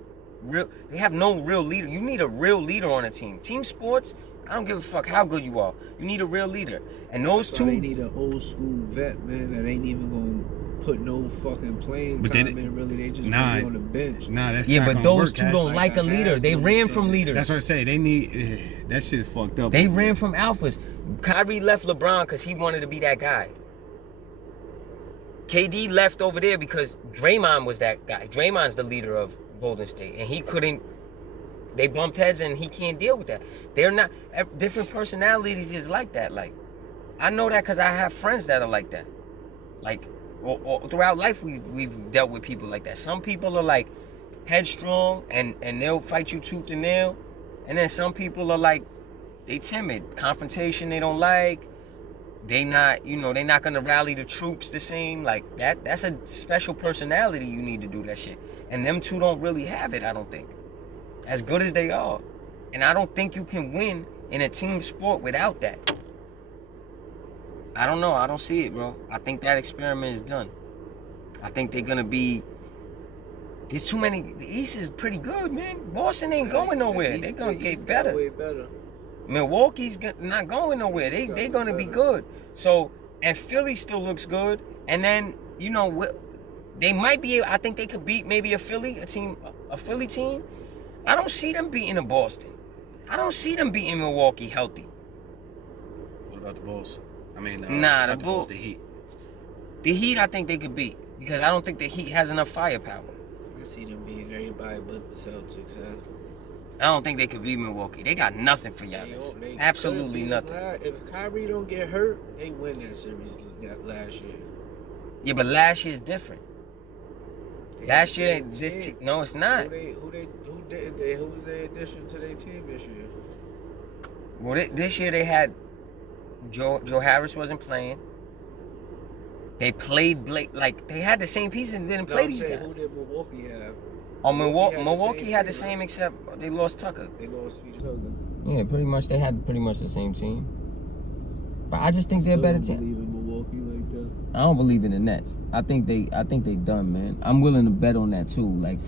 real. They have no real leader. You need a real leader on a team. Team sports. I don't give a fuck how good you are. You need a real leader. And those That's why two. They need an old school vet, man, that ain't even gonna put no fucking playing But time they- in. Really, they just Nah. be on the bench. Nah, that's Yeah, not but gonna those work, two Cat. don't like a leader. They ran from leaders. That's what I say. They need that shit fucked up. They ran from alphas. Kyrie left LeBron because he wanted to be that guy. KD left over there because Draymond was that guy. Draymond's the leader of Golden State, and he couldn't. They bumped heads, and he can't deal with that. They're not different personalities is like that. Like, I know that because I have friends that are like that. Like, or throughout life, we've dealt with people like that. Some people are like headstrong, and they'll fight you tooth and nail, and then some people are like they timid, confrontation they don't like. They not, they're not gonna rally the troops the same. Like that's a special personality you need to do that shit. And them two don't really have it, I don't think. As good as they are. And I don't think you can win in a team sport without that. I don't know. I don't see it, bro. I think that experiment is done. I think they're gonna be. There's too many. The East is pretty good, man. Boston ain't going nowhere. They're gonna get better. Way better. Milwaukee's not going nowhere. They're gonna be good. So, and Philly still looks good. And then they might be. I think they could beat maybe a Philly team. I don't see them beating a Boston. I don't see them beating Milwaukee healthy. What about the Bulls? I mean, Nah, not the Bulls. the Heat. The Heat, I think they could beat because I don't think the Heat has enough firepower. I see them beating everybody but the Celtics. Huh? I don't think they could beat Milwaukee. They got nothing for Giannis. They Absolutely could've beat nothing. them. If Kyrie don't get hurt, they win that series last year. Yeah, but last year is different. They Last had year, the same this team. no, it's not. Who was their addition to their team this year? Well, this year they had Joe Harris wasn't playing. They played Blake like they had the same pieces and didn't play I'm these saying, guys. who did Milwaukee have? Oh, Milwaukee had the team, same right? except they lost Tucker. They lost Peter Tucker. Yeah, pretty much they had pretty much the same team. But I just think they're a better Still team. believe in Milwaukee like that. I don't believe in the Nets. I think they done, man. I'm willing to bet on that too. Like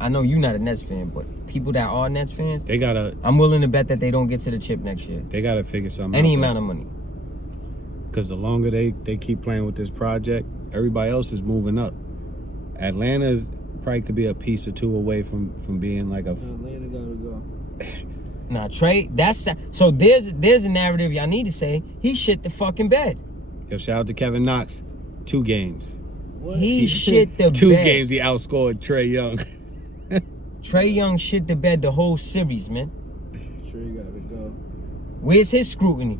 I know you're not a Nets fan, but people that are Nets fans, I'm willing to bet that they don't get to the chip next year. They gotta figure something Any out. amount of money. Because the longer they keep playing with this project, everybody else is moving up. Atlanta's probably could be a piece or two away from being like a. Atlanta gotta go. Nah, Trey, so there's a narrative y'all need to say. He shit the fucking bed. Yo, shout out to Kevin Knox. 2 games. What? He shit the 2 bed. games he outscored Trey Young. Trey Young shit the bed the whole series, man. Trey gotta go. Where's his scrutiny?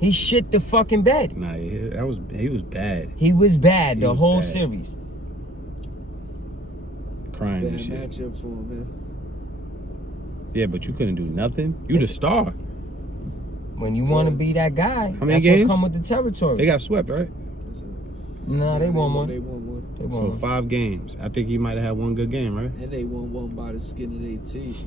He shit the fucking bed. Nah, he was bad. He was bad the was whole bad. series. Crying Bad and shit. matchup for him, man. Yeah, but you couldn't do nothing. You the star. When you want to be that guy, How many that's games? what come with the territory. They got swept, right? Nah, they won one. They won one. They won So one. 5 games. I think he might have had one good game, right? And they won one by the skin of their teeth.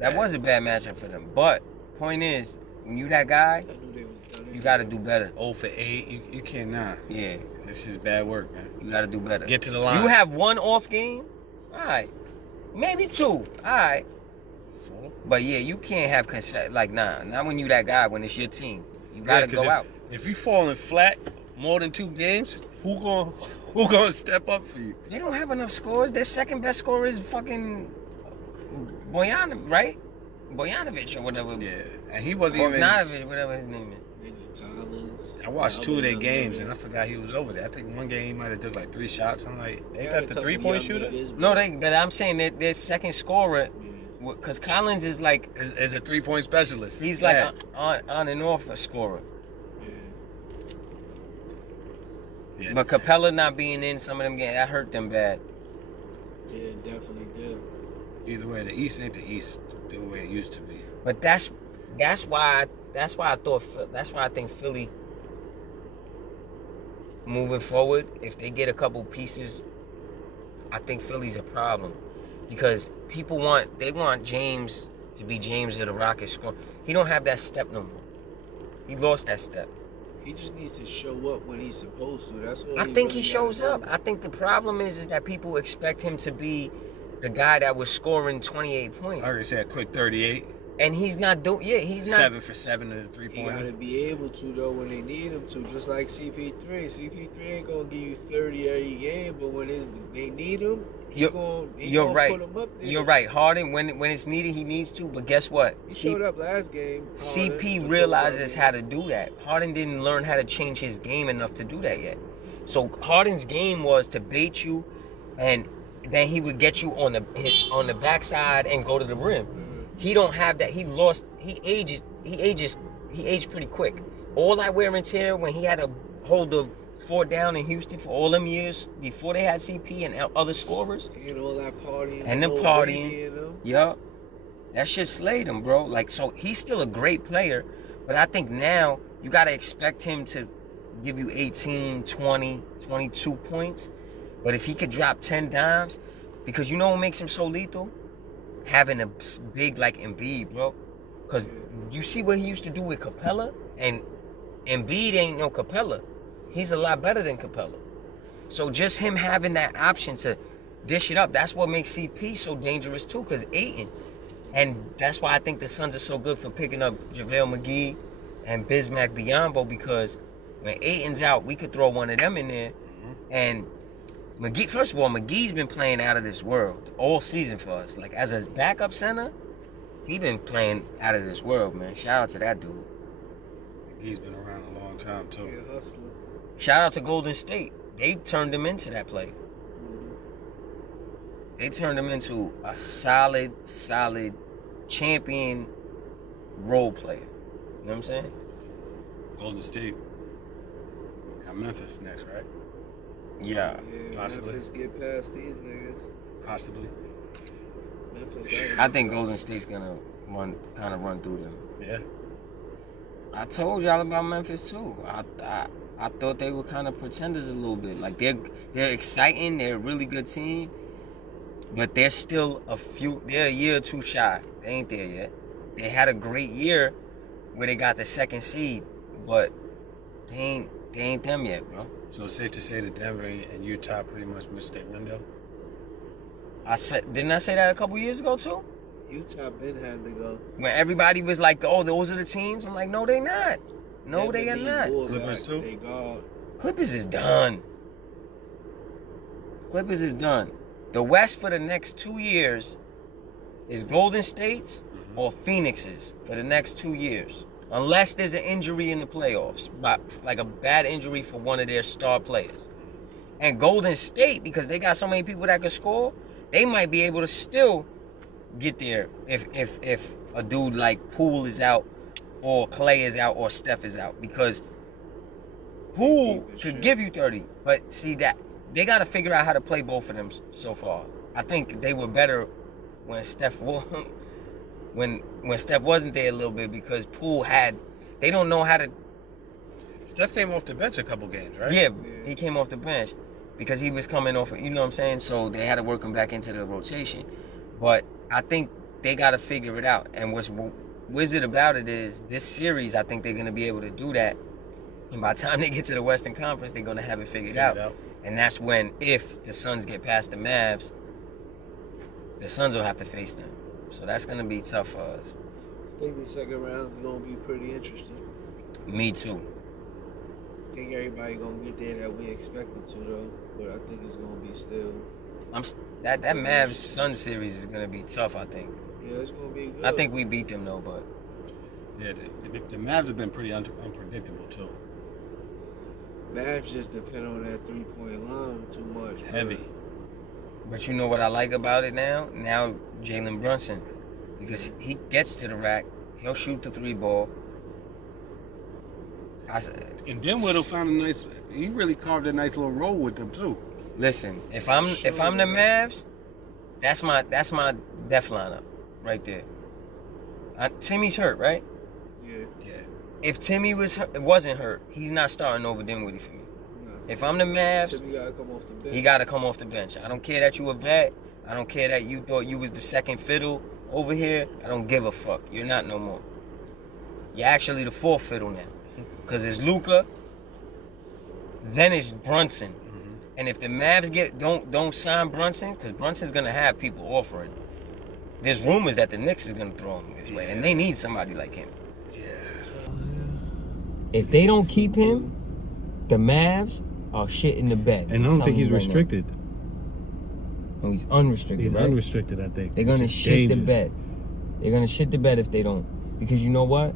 That was a bad matchup for them. But point is, when you that guy, I knew they was done. you got to do better. 0 for 8. You cannot. Yeah, This is bad work, man. you got to do better. Get to the line. You have one off game, all right, maybe 2, all right. 4. But yeah, you can't have not when you that guy. When it's your team, you got to go out. If you falling flat more than 2 games, who gonna step up for you? They don't have enough scores. Their second best scorer is fucking Bojanovic, right? Bojanovic or whatever. Yeah, and he wasn't even. Bogdanovic, whatever his name is. Collins. I watched 2 of their games and I forgot he was over there. I think one game he might have took like 3 shots. I'm like, they got the 3-point shooter. No, but I'm saying that their second scorer, because Collins is like Is a 3-point specialist. he's like on and off a scorer. Yeah. But Capella not being in some of them games, that hurt them bad. Yeah, definitely did. Either way, the East ain't the East the way it used to be. But that's why I think Philly moving forward, if they get a couple pieces, I think Philly's a problem because people want James to be James of the Rockets score. He don't have that step no more. He lost that step. He just needs to show up when he's supposed to. That's all. I think he shows up. I think the problem is that people expect him to be the guy that was scoring 28 points. I already said quick 38. And he's not doing. Yeah, he's not. 7 for 7 in the 3-pointer. He gotta be able to though when they need him to. Just like CP3. CP3 ain't gonna give you 30 every game, but when they need him, You're gonna right. Put him up there. You're right. Harden, when it's needed, he needs to. But guess what? He showed up last game. CP realizes how to do that. Harden didn't learn how to change his game enough to do that yet. So Harden's game was to bait you, and then he would get you on the backside and go to the rim. He don't have that. He aged pretty quick. All that wear and tear when he had to hold the fort down in Houston for all them years before they had CP and other scorers. And all that partying. And the partying. Yup. That shit slayed him, bro. Like, so he's still a great player, but I think now you got to expect him to give you 18, 20, 22 points. But if he could drop 10 dimes, because you know what makes him so lethal? Having a big like Embiid, bro. Because you see what he used to do with Capella, and Embiid ain't no Capella. He's a lot better than Capella. So just him having that option to dish it up, that's what makes CP so dangerous too, because Ayton. And that's why I think the Suns are so good for picking up JaVale McGee and Bismack Biyombo, because when Ayton's out, we could throw one of them in there. And McGee, first of all, McGee's been playing out of this world all season for us. Like, as a backup center, he been playing out of this world, man. Shout out to that dude. He's been around a long time, too. Yeah, hustler. Shout out to Golden State. They turned him into that player. They turned him into a solid champion role player. You know what I'm saying? Golden State. Got Memphis next, right? Yeah. Possibly. Memphis get past these niggas. Possibly. I think Golden State's gonna run through them. Yeah. I told y'all about Memphis too. I thought they were kind of pretenders a little bit. Like they're exciting. They're a really good team, but they're still they're a year or two shy. They ain't there yet. They had a great year where they got the second seed, but they ain't them yet, bro. So it's safe to say that Denver and Utah pretty much missed their window? Didn't I say that a couple years ago too? Utah been had to go. When everybody was like, "Oh, those are the teams," I'm like, "No, they not. No, they are not." Clippers too? They gone. Clippers is done. Clippers is done. The West for the next 2 years is Golden State's or Phoenix's for the next 2 years. Unless there's an injury in the playoffs, like a bad injury for one of their star players. And Golden State, because they got so many people that can score, they might be able to still get there if a dude like Poole is out or Clay is out or Steph is out, because Poole could give you 30, but see that they got to figure out how to play both of them so far. I think they were better when Steph wasn't there a little bit, because Poole they don't know how to. Steph came off the bench a couple games, right? Yeah, he came off the bench because he was coming off, you know what I'm saying? So they had to work him back into the rotation. But I think they got to figure it out. And what's wizard about it is this series, I think they're going to be able to do that. And by the time they get to the Western Conference, they're going to have it figured out. And that's when, if the Suns get past the Mavs, the Suns will have to face them. So that's going to be tough for us. I think the second round is going to be pretty interesting. Me too. I think everybody going to get there that we expected to, though. But I think it's going to be still. That Mavs Suns series is going to be tough, I think. Yeah, it's going to be good. I think we beat them, though, but. Yeah, the Mavs have been pretty unpredictable, too. Mavs just depend on that three-point line too much. Heavy. But you know what I like about it now? Now Jalen Brunson, because he gets to the rack, he'll shoot the 3 ball. And Dinwiddie found he really carved a nice little role with them too. Listen, if I'm the Mavs, That's my def lineup right there. Timmy's hurt, right? Yeah. If Timmy wasn't hurt, he's not starting over Dinwiddie for me. No. If I'm the Mavs, Timmy gotta come off the bench. he got to come off the bench. I don't care that you a vet. I don't care that you thought you was the second fiddle over here. I don't give a fuck. You're not no more. You're actually the fourth fiddle now. Because it's Luka, then it's Brunson. And if the Mavs don't sign Brunson, because Brunson's going to have people offering. There's rumors that the Knicks is going to throw him his way. And they need somebody like him. If they don't keep him, the Mavs are shit in the bed. And I don't think he's restricted. No, he's unrestricted. He's right? unrestricted, I think. They're gonna shit the bed. They're gonna shit the bed if they don't. Because you know what?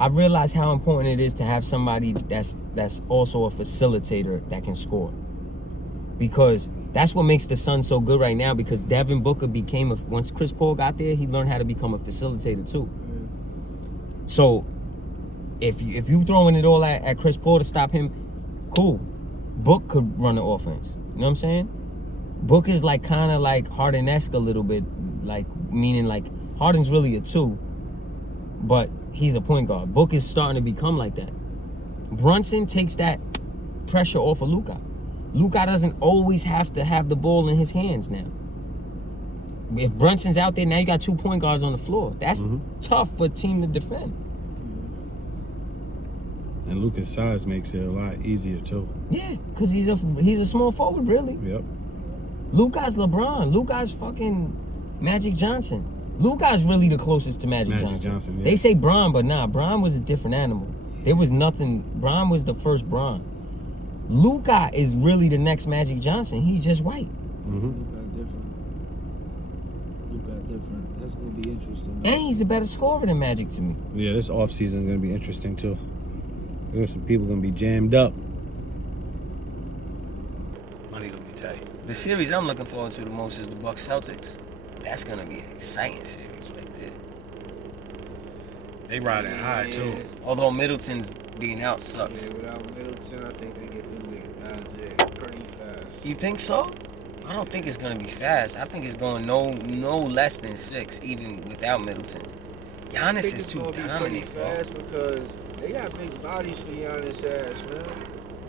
I realize how important it is to have somebody that's also a facilitator that can score. Because that's what makes the Suns so good right now. Because Devin Booker once Chris Paul got there, he learned how to become a facilitator too. So if you throwing it all at Chris Paul to stop him, cool. Book could run the offense. You know what I'm saying? Book is like kind of like Harden-esque a little bit, like meaning like Harden's really a 2, but he's a point guard. Book is starting to become like that. Brunson takes that pressure off of Luka. Luka doesn't always have to have the ball in his hands now. If Brunson's out there, now you got 2 point guards on the floor. That's tough for a team to defend. And Luka's size makes it a lot easier too. Yeah, because he's a small forward, really. Yep. Luka's LeBron. Luka's fucking Magic Johnson. Luka's really the closest to Magic Johnson. Yeah. They say Bron, but nah, Bron was a different animal. There was nothing. Bron was the first Bron. Luka is really the next Magic Johnson. He's just white. Luka different. That's gonna be interesting. And he's a better scorer than Magic to me. Yeah, this offseason is going to be interesting too. There's some people going to be jammed up. Money gonna be tight. The series I'm looking forward to the most is the Bucks Celtics. That's gonna be an exciting series right there. They riding high too. Although Middleton's being out sucks. Yeah, without Middleton, I think they get them niggas out of there pretty fast. You think so? I don't think it's gonna be fast. I think it's going no less than 6, even without Middleton. Giannis is too dominant, bro. Fast because they got big bodies for Giannis ass, man.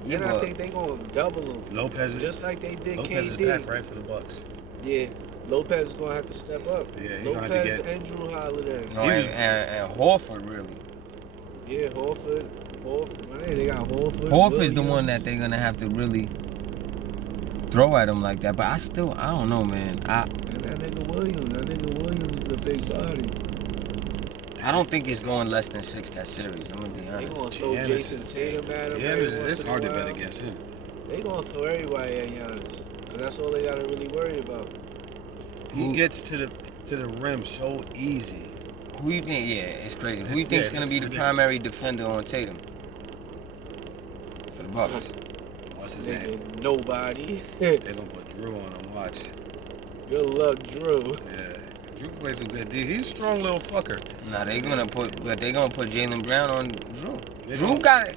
Yeah, and I think they gonna double him. Lopez, just like they did Lopez KD. is back, right, for the Bucks. Yeah, Lopez is gonna have to step up. Yeah, he's Lopez gonna have to get. and Drew Holiday. No, and Horford really. Yeah, Horford. Man, they got Horford. Horford's the one that they're gonna have to really throw at him like that. But I don't know, man. And that nigga Williams is a big body. I don't think it's going less than 6 that series. I'm gonna be They honest. gonna throw Jason Tatum at him. It's hard to bet against him. They gonna throw everybody at Giannis, cause that's all they gotta really worry about. He gets to the rim so easy. Who you think? Yeah, it's crazy. Who you think's gonna be the primary defender on Tatum for the Bucks? What's his name? Nobody. They're gonna put Drew on him. Watch. Good luck, Drew. Yeah, Drew plays some good D. He's a strong little fucker. Nah, they're gonna put Jaylen Brown on Drew. They Drew don't. got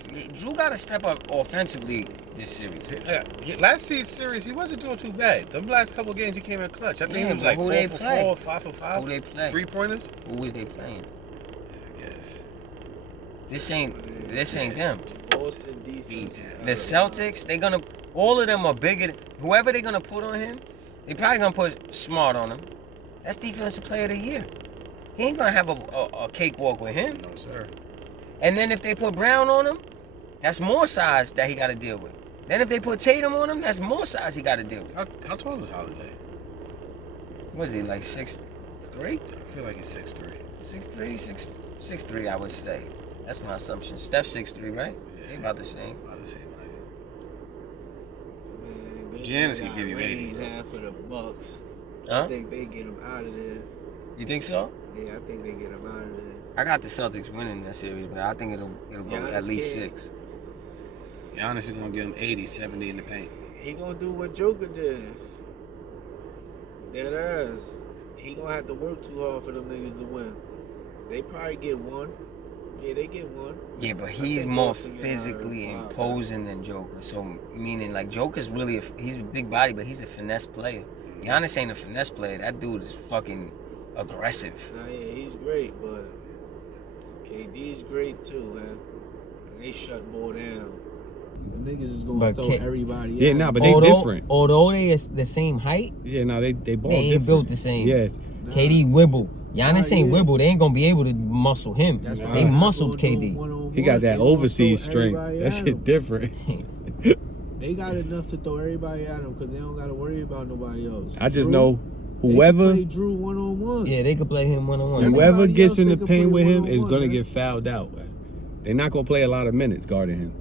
to step up offensively this series. Yeah, last series he wasn't doing too bad. The last couple of games he came in clutch. I think he was like 4 for 4, 5 for 5. Who they play? 3-pointers. Who was they playing? I guess. This ain't them. Boston defense. The Celtics, all of them are bigger. Whoever they're gonna put on him, they probably gonna put Smart on him. That's defensive player of the year. He ain't gonna have a cakewalk with him. No sir. And then if they put Brown on him, that's more size that he got to deal with. Then if they put Tatum on him, that's more size he got to deal with. How tall is Holiday? What is he, like 6'3"? I feel like he's 6'3". 6'3", I would say. That's my assumption. Steph's 6'3", right? Yeah. They about the same. About the same height. Man, Giannis can give you 80. Half of the Bucks. Huh? I think they get him out of there. You think so? Yeah, I think they get him out of there. I got the Celtics winning that series, but I think it'll go at least 6. Giannis is gonna give him 80, 70 in the paint. He gonna do what Joker did. Dead ass. He gonna have to work too hard for them niggas to win. They probably get 1. Yeah, they get one. Yeah, but I he's think more Boston get physically 105, imposing than Joker. So meaning like Joker's really he's a big body, but he's a finesse player. Giannis ain't a finesse player. That dude is fucking aggressive. Nah, yeah, he's great, but KD's great too, man. They shut ball down. The niggas is gonna But throw everybody Yeah, out. nah, but they different. Although they is the same height, Yeah, no, they ball they ain't different. built the same. Yeah, Nah. KD wibble. Giannis ain't yeah. wibble. They ain't gonna be able to muscle him. That's why They they're not muscled gonna do KD. one-on-one. he got They that gonna overseas throw strength. everybody That at shit him. different. They got enough to throw everybody at him because they don't gotta worry about nobody else. I just Drew, know they whoever can play Drew 1-on-1. Yeah, they could play him one-on-one. Everybody whoever gets else in they the can paint play with him is one-on-one, gonna man. get fouled out. Man. They're not gonna play a lot of minutes guarding him.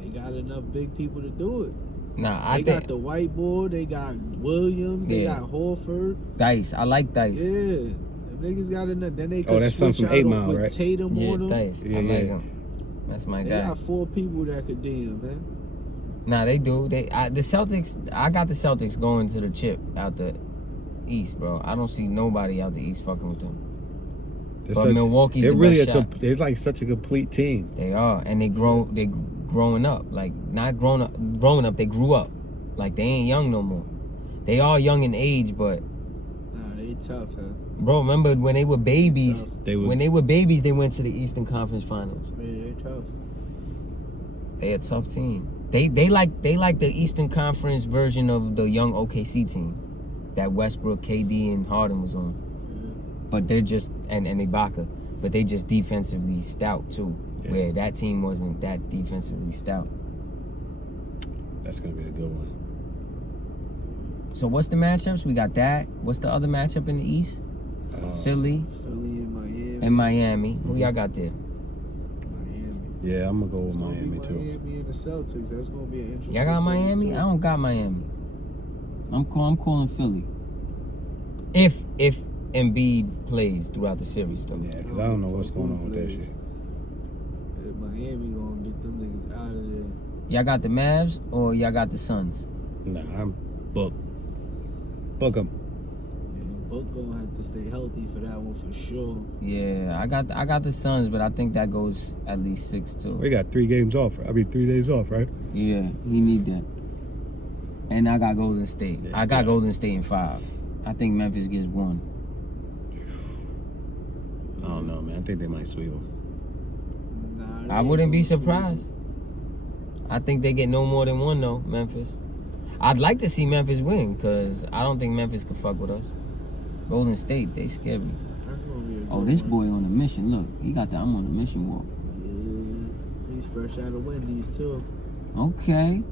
They got enough big people to do it. Nah, I They think got the white boy, they got Williams, they Yeah. got Horford. Dice. I like Dice. Yeah, the niggas got enough. Then they Oh, could that's something switch from out 8 Mile, with right? Tatum Yeah, on them. Dice. Yeah, I like yeah. him. That's my They guy. got 4 people that could DM, man. Nah, they do. The Celtics. I got the Celtics going to the chip out the East, bro. I don't see nobody out the East fucking with them. But Milwaukee's they're the really best shot. they're like such a complete team. They are, and they growing up. Like not growing up. They grew up. Like they ain't young no more. They are young in age, but Nah, they tough, huh? bro, remember when they were babies? Tough. They was, When they were babies, they went to the Eastern Conference Finals. Yeah, they tough. They a tough team. They like the Eastern Conference version of the young OKC team that Westbrook, KD, and Harden was on. But they're just and Ibaka, but they just defensively stout too. Yeah. Where that team wasn't that defensively stout. that's gonna be a good one. So what's the matchups? We got that. What's the other matchup in the East? Philly Philly and Miami. and Miami. Who y'all got there? Miami. Yeah, I'm gonna go with It's gonna be Miami too. Miami and the Celtics. That's gonna be an interesting. Y'all got series, Miami? too. I don't got Miami. I'm calling Philly. If Embiid plays throughout the series though. Yeah, because I don't know what's going on with that shit. Yeah, Miami gonna get them niggas out of there. Y'all got the Mavs or y'all got the Suns? Nah, I'm booked. Book them. Yeah, both gonna have to stay healthy for that one for sure. Yeah, I got the Suns, but I think that goes at least 6-2. We got 3 games off. 3 days off, right? Yeah, he need that. And I got Golden State. Yeah, I got yeah. Golden State in 5. I think Memphis gets 1. I don't know, man. I think they might sweep them. Nah, they I ain't wouldn't be gonna sweep surprised. I think they get no more than 1 though, Memphis. I'd like to see Memphis win because I don't think Memphis could fuck with us. Golden State, they scare me. That's gonna be a Oh, good this one. boy on a mission. Look, he got the I'm on a mission walk. Yeah, he's fresh out of Wendy's too. Okay.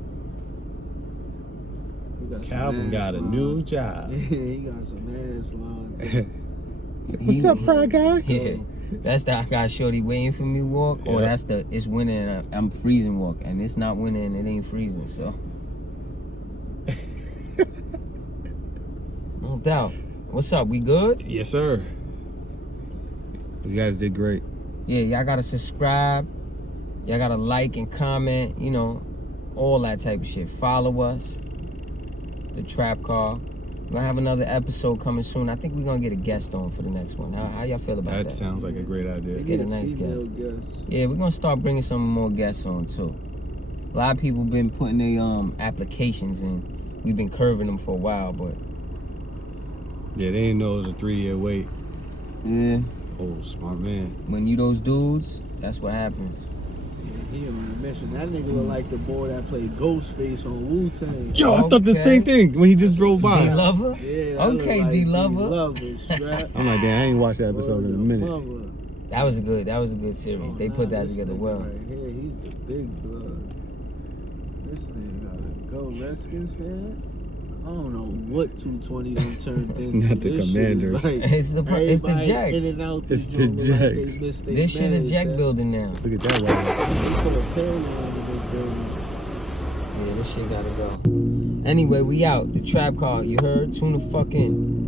He got some Calvin got a manslaughter. new job. Yeah, he got some manslaughter. What's up, fry guy? Yeah. That's the I got shorty waiting for me walk, or Yeah. that's the it's winning and I'm freezing walk, and it's not winning and it ain't freezing. So no doubt. What's up? We good? Yes, sir. You guys did great. Yeah, y'all gotta subscribe. Y'all gotta like and comment. You know, all that type of shit. Follow us. It's the Trap Car. We're gonna have another episode coming soon. I think we're gonna get a guest on for the next one. How y'all feel about that? That sounds like a great idea. Let's get a nice female guest. guest. Yeah, we're gonna start bringing some more guests on too. A lot of people been putting their applications in. We've been curving them for a while, but Yeah, they didn't know it was a 3-year wait. yeah, Oh, smart man. when you those dudes, that's what happens. Yeah, he on a mission. That nigga look like the boy that played Ghostface on Wu-Tang. Yo, I thought the Okay. same thing when he just drove by. D Lover? Yeah, that Okay, look like D-Lover. D-Lover, strap. I'm like, damn, I ain't watched that episode Word in a of minute. mother. That was a good series. Oh, They nah, put that this together nigga well. Right here, he's the big blood. This nigga gotta go Redskins fan. I don't know what 220 done turned into. Not the This shit is Commanders. like It's the everybody Jags. in and out It's this the joint look like they Jags. missed their This shit a meds, Jack huh? building now. Look at that one. They put a parallel in this building. Yeah, this shit gotta go. Anyway, we out. The Trap Car, you heard? Tune the fuck in.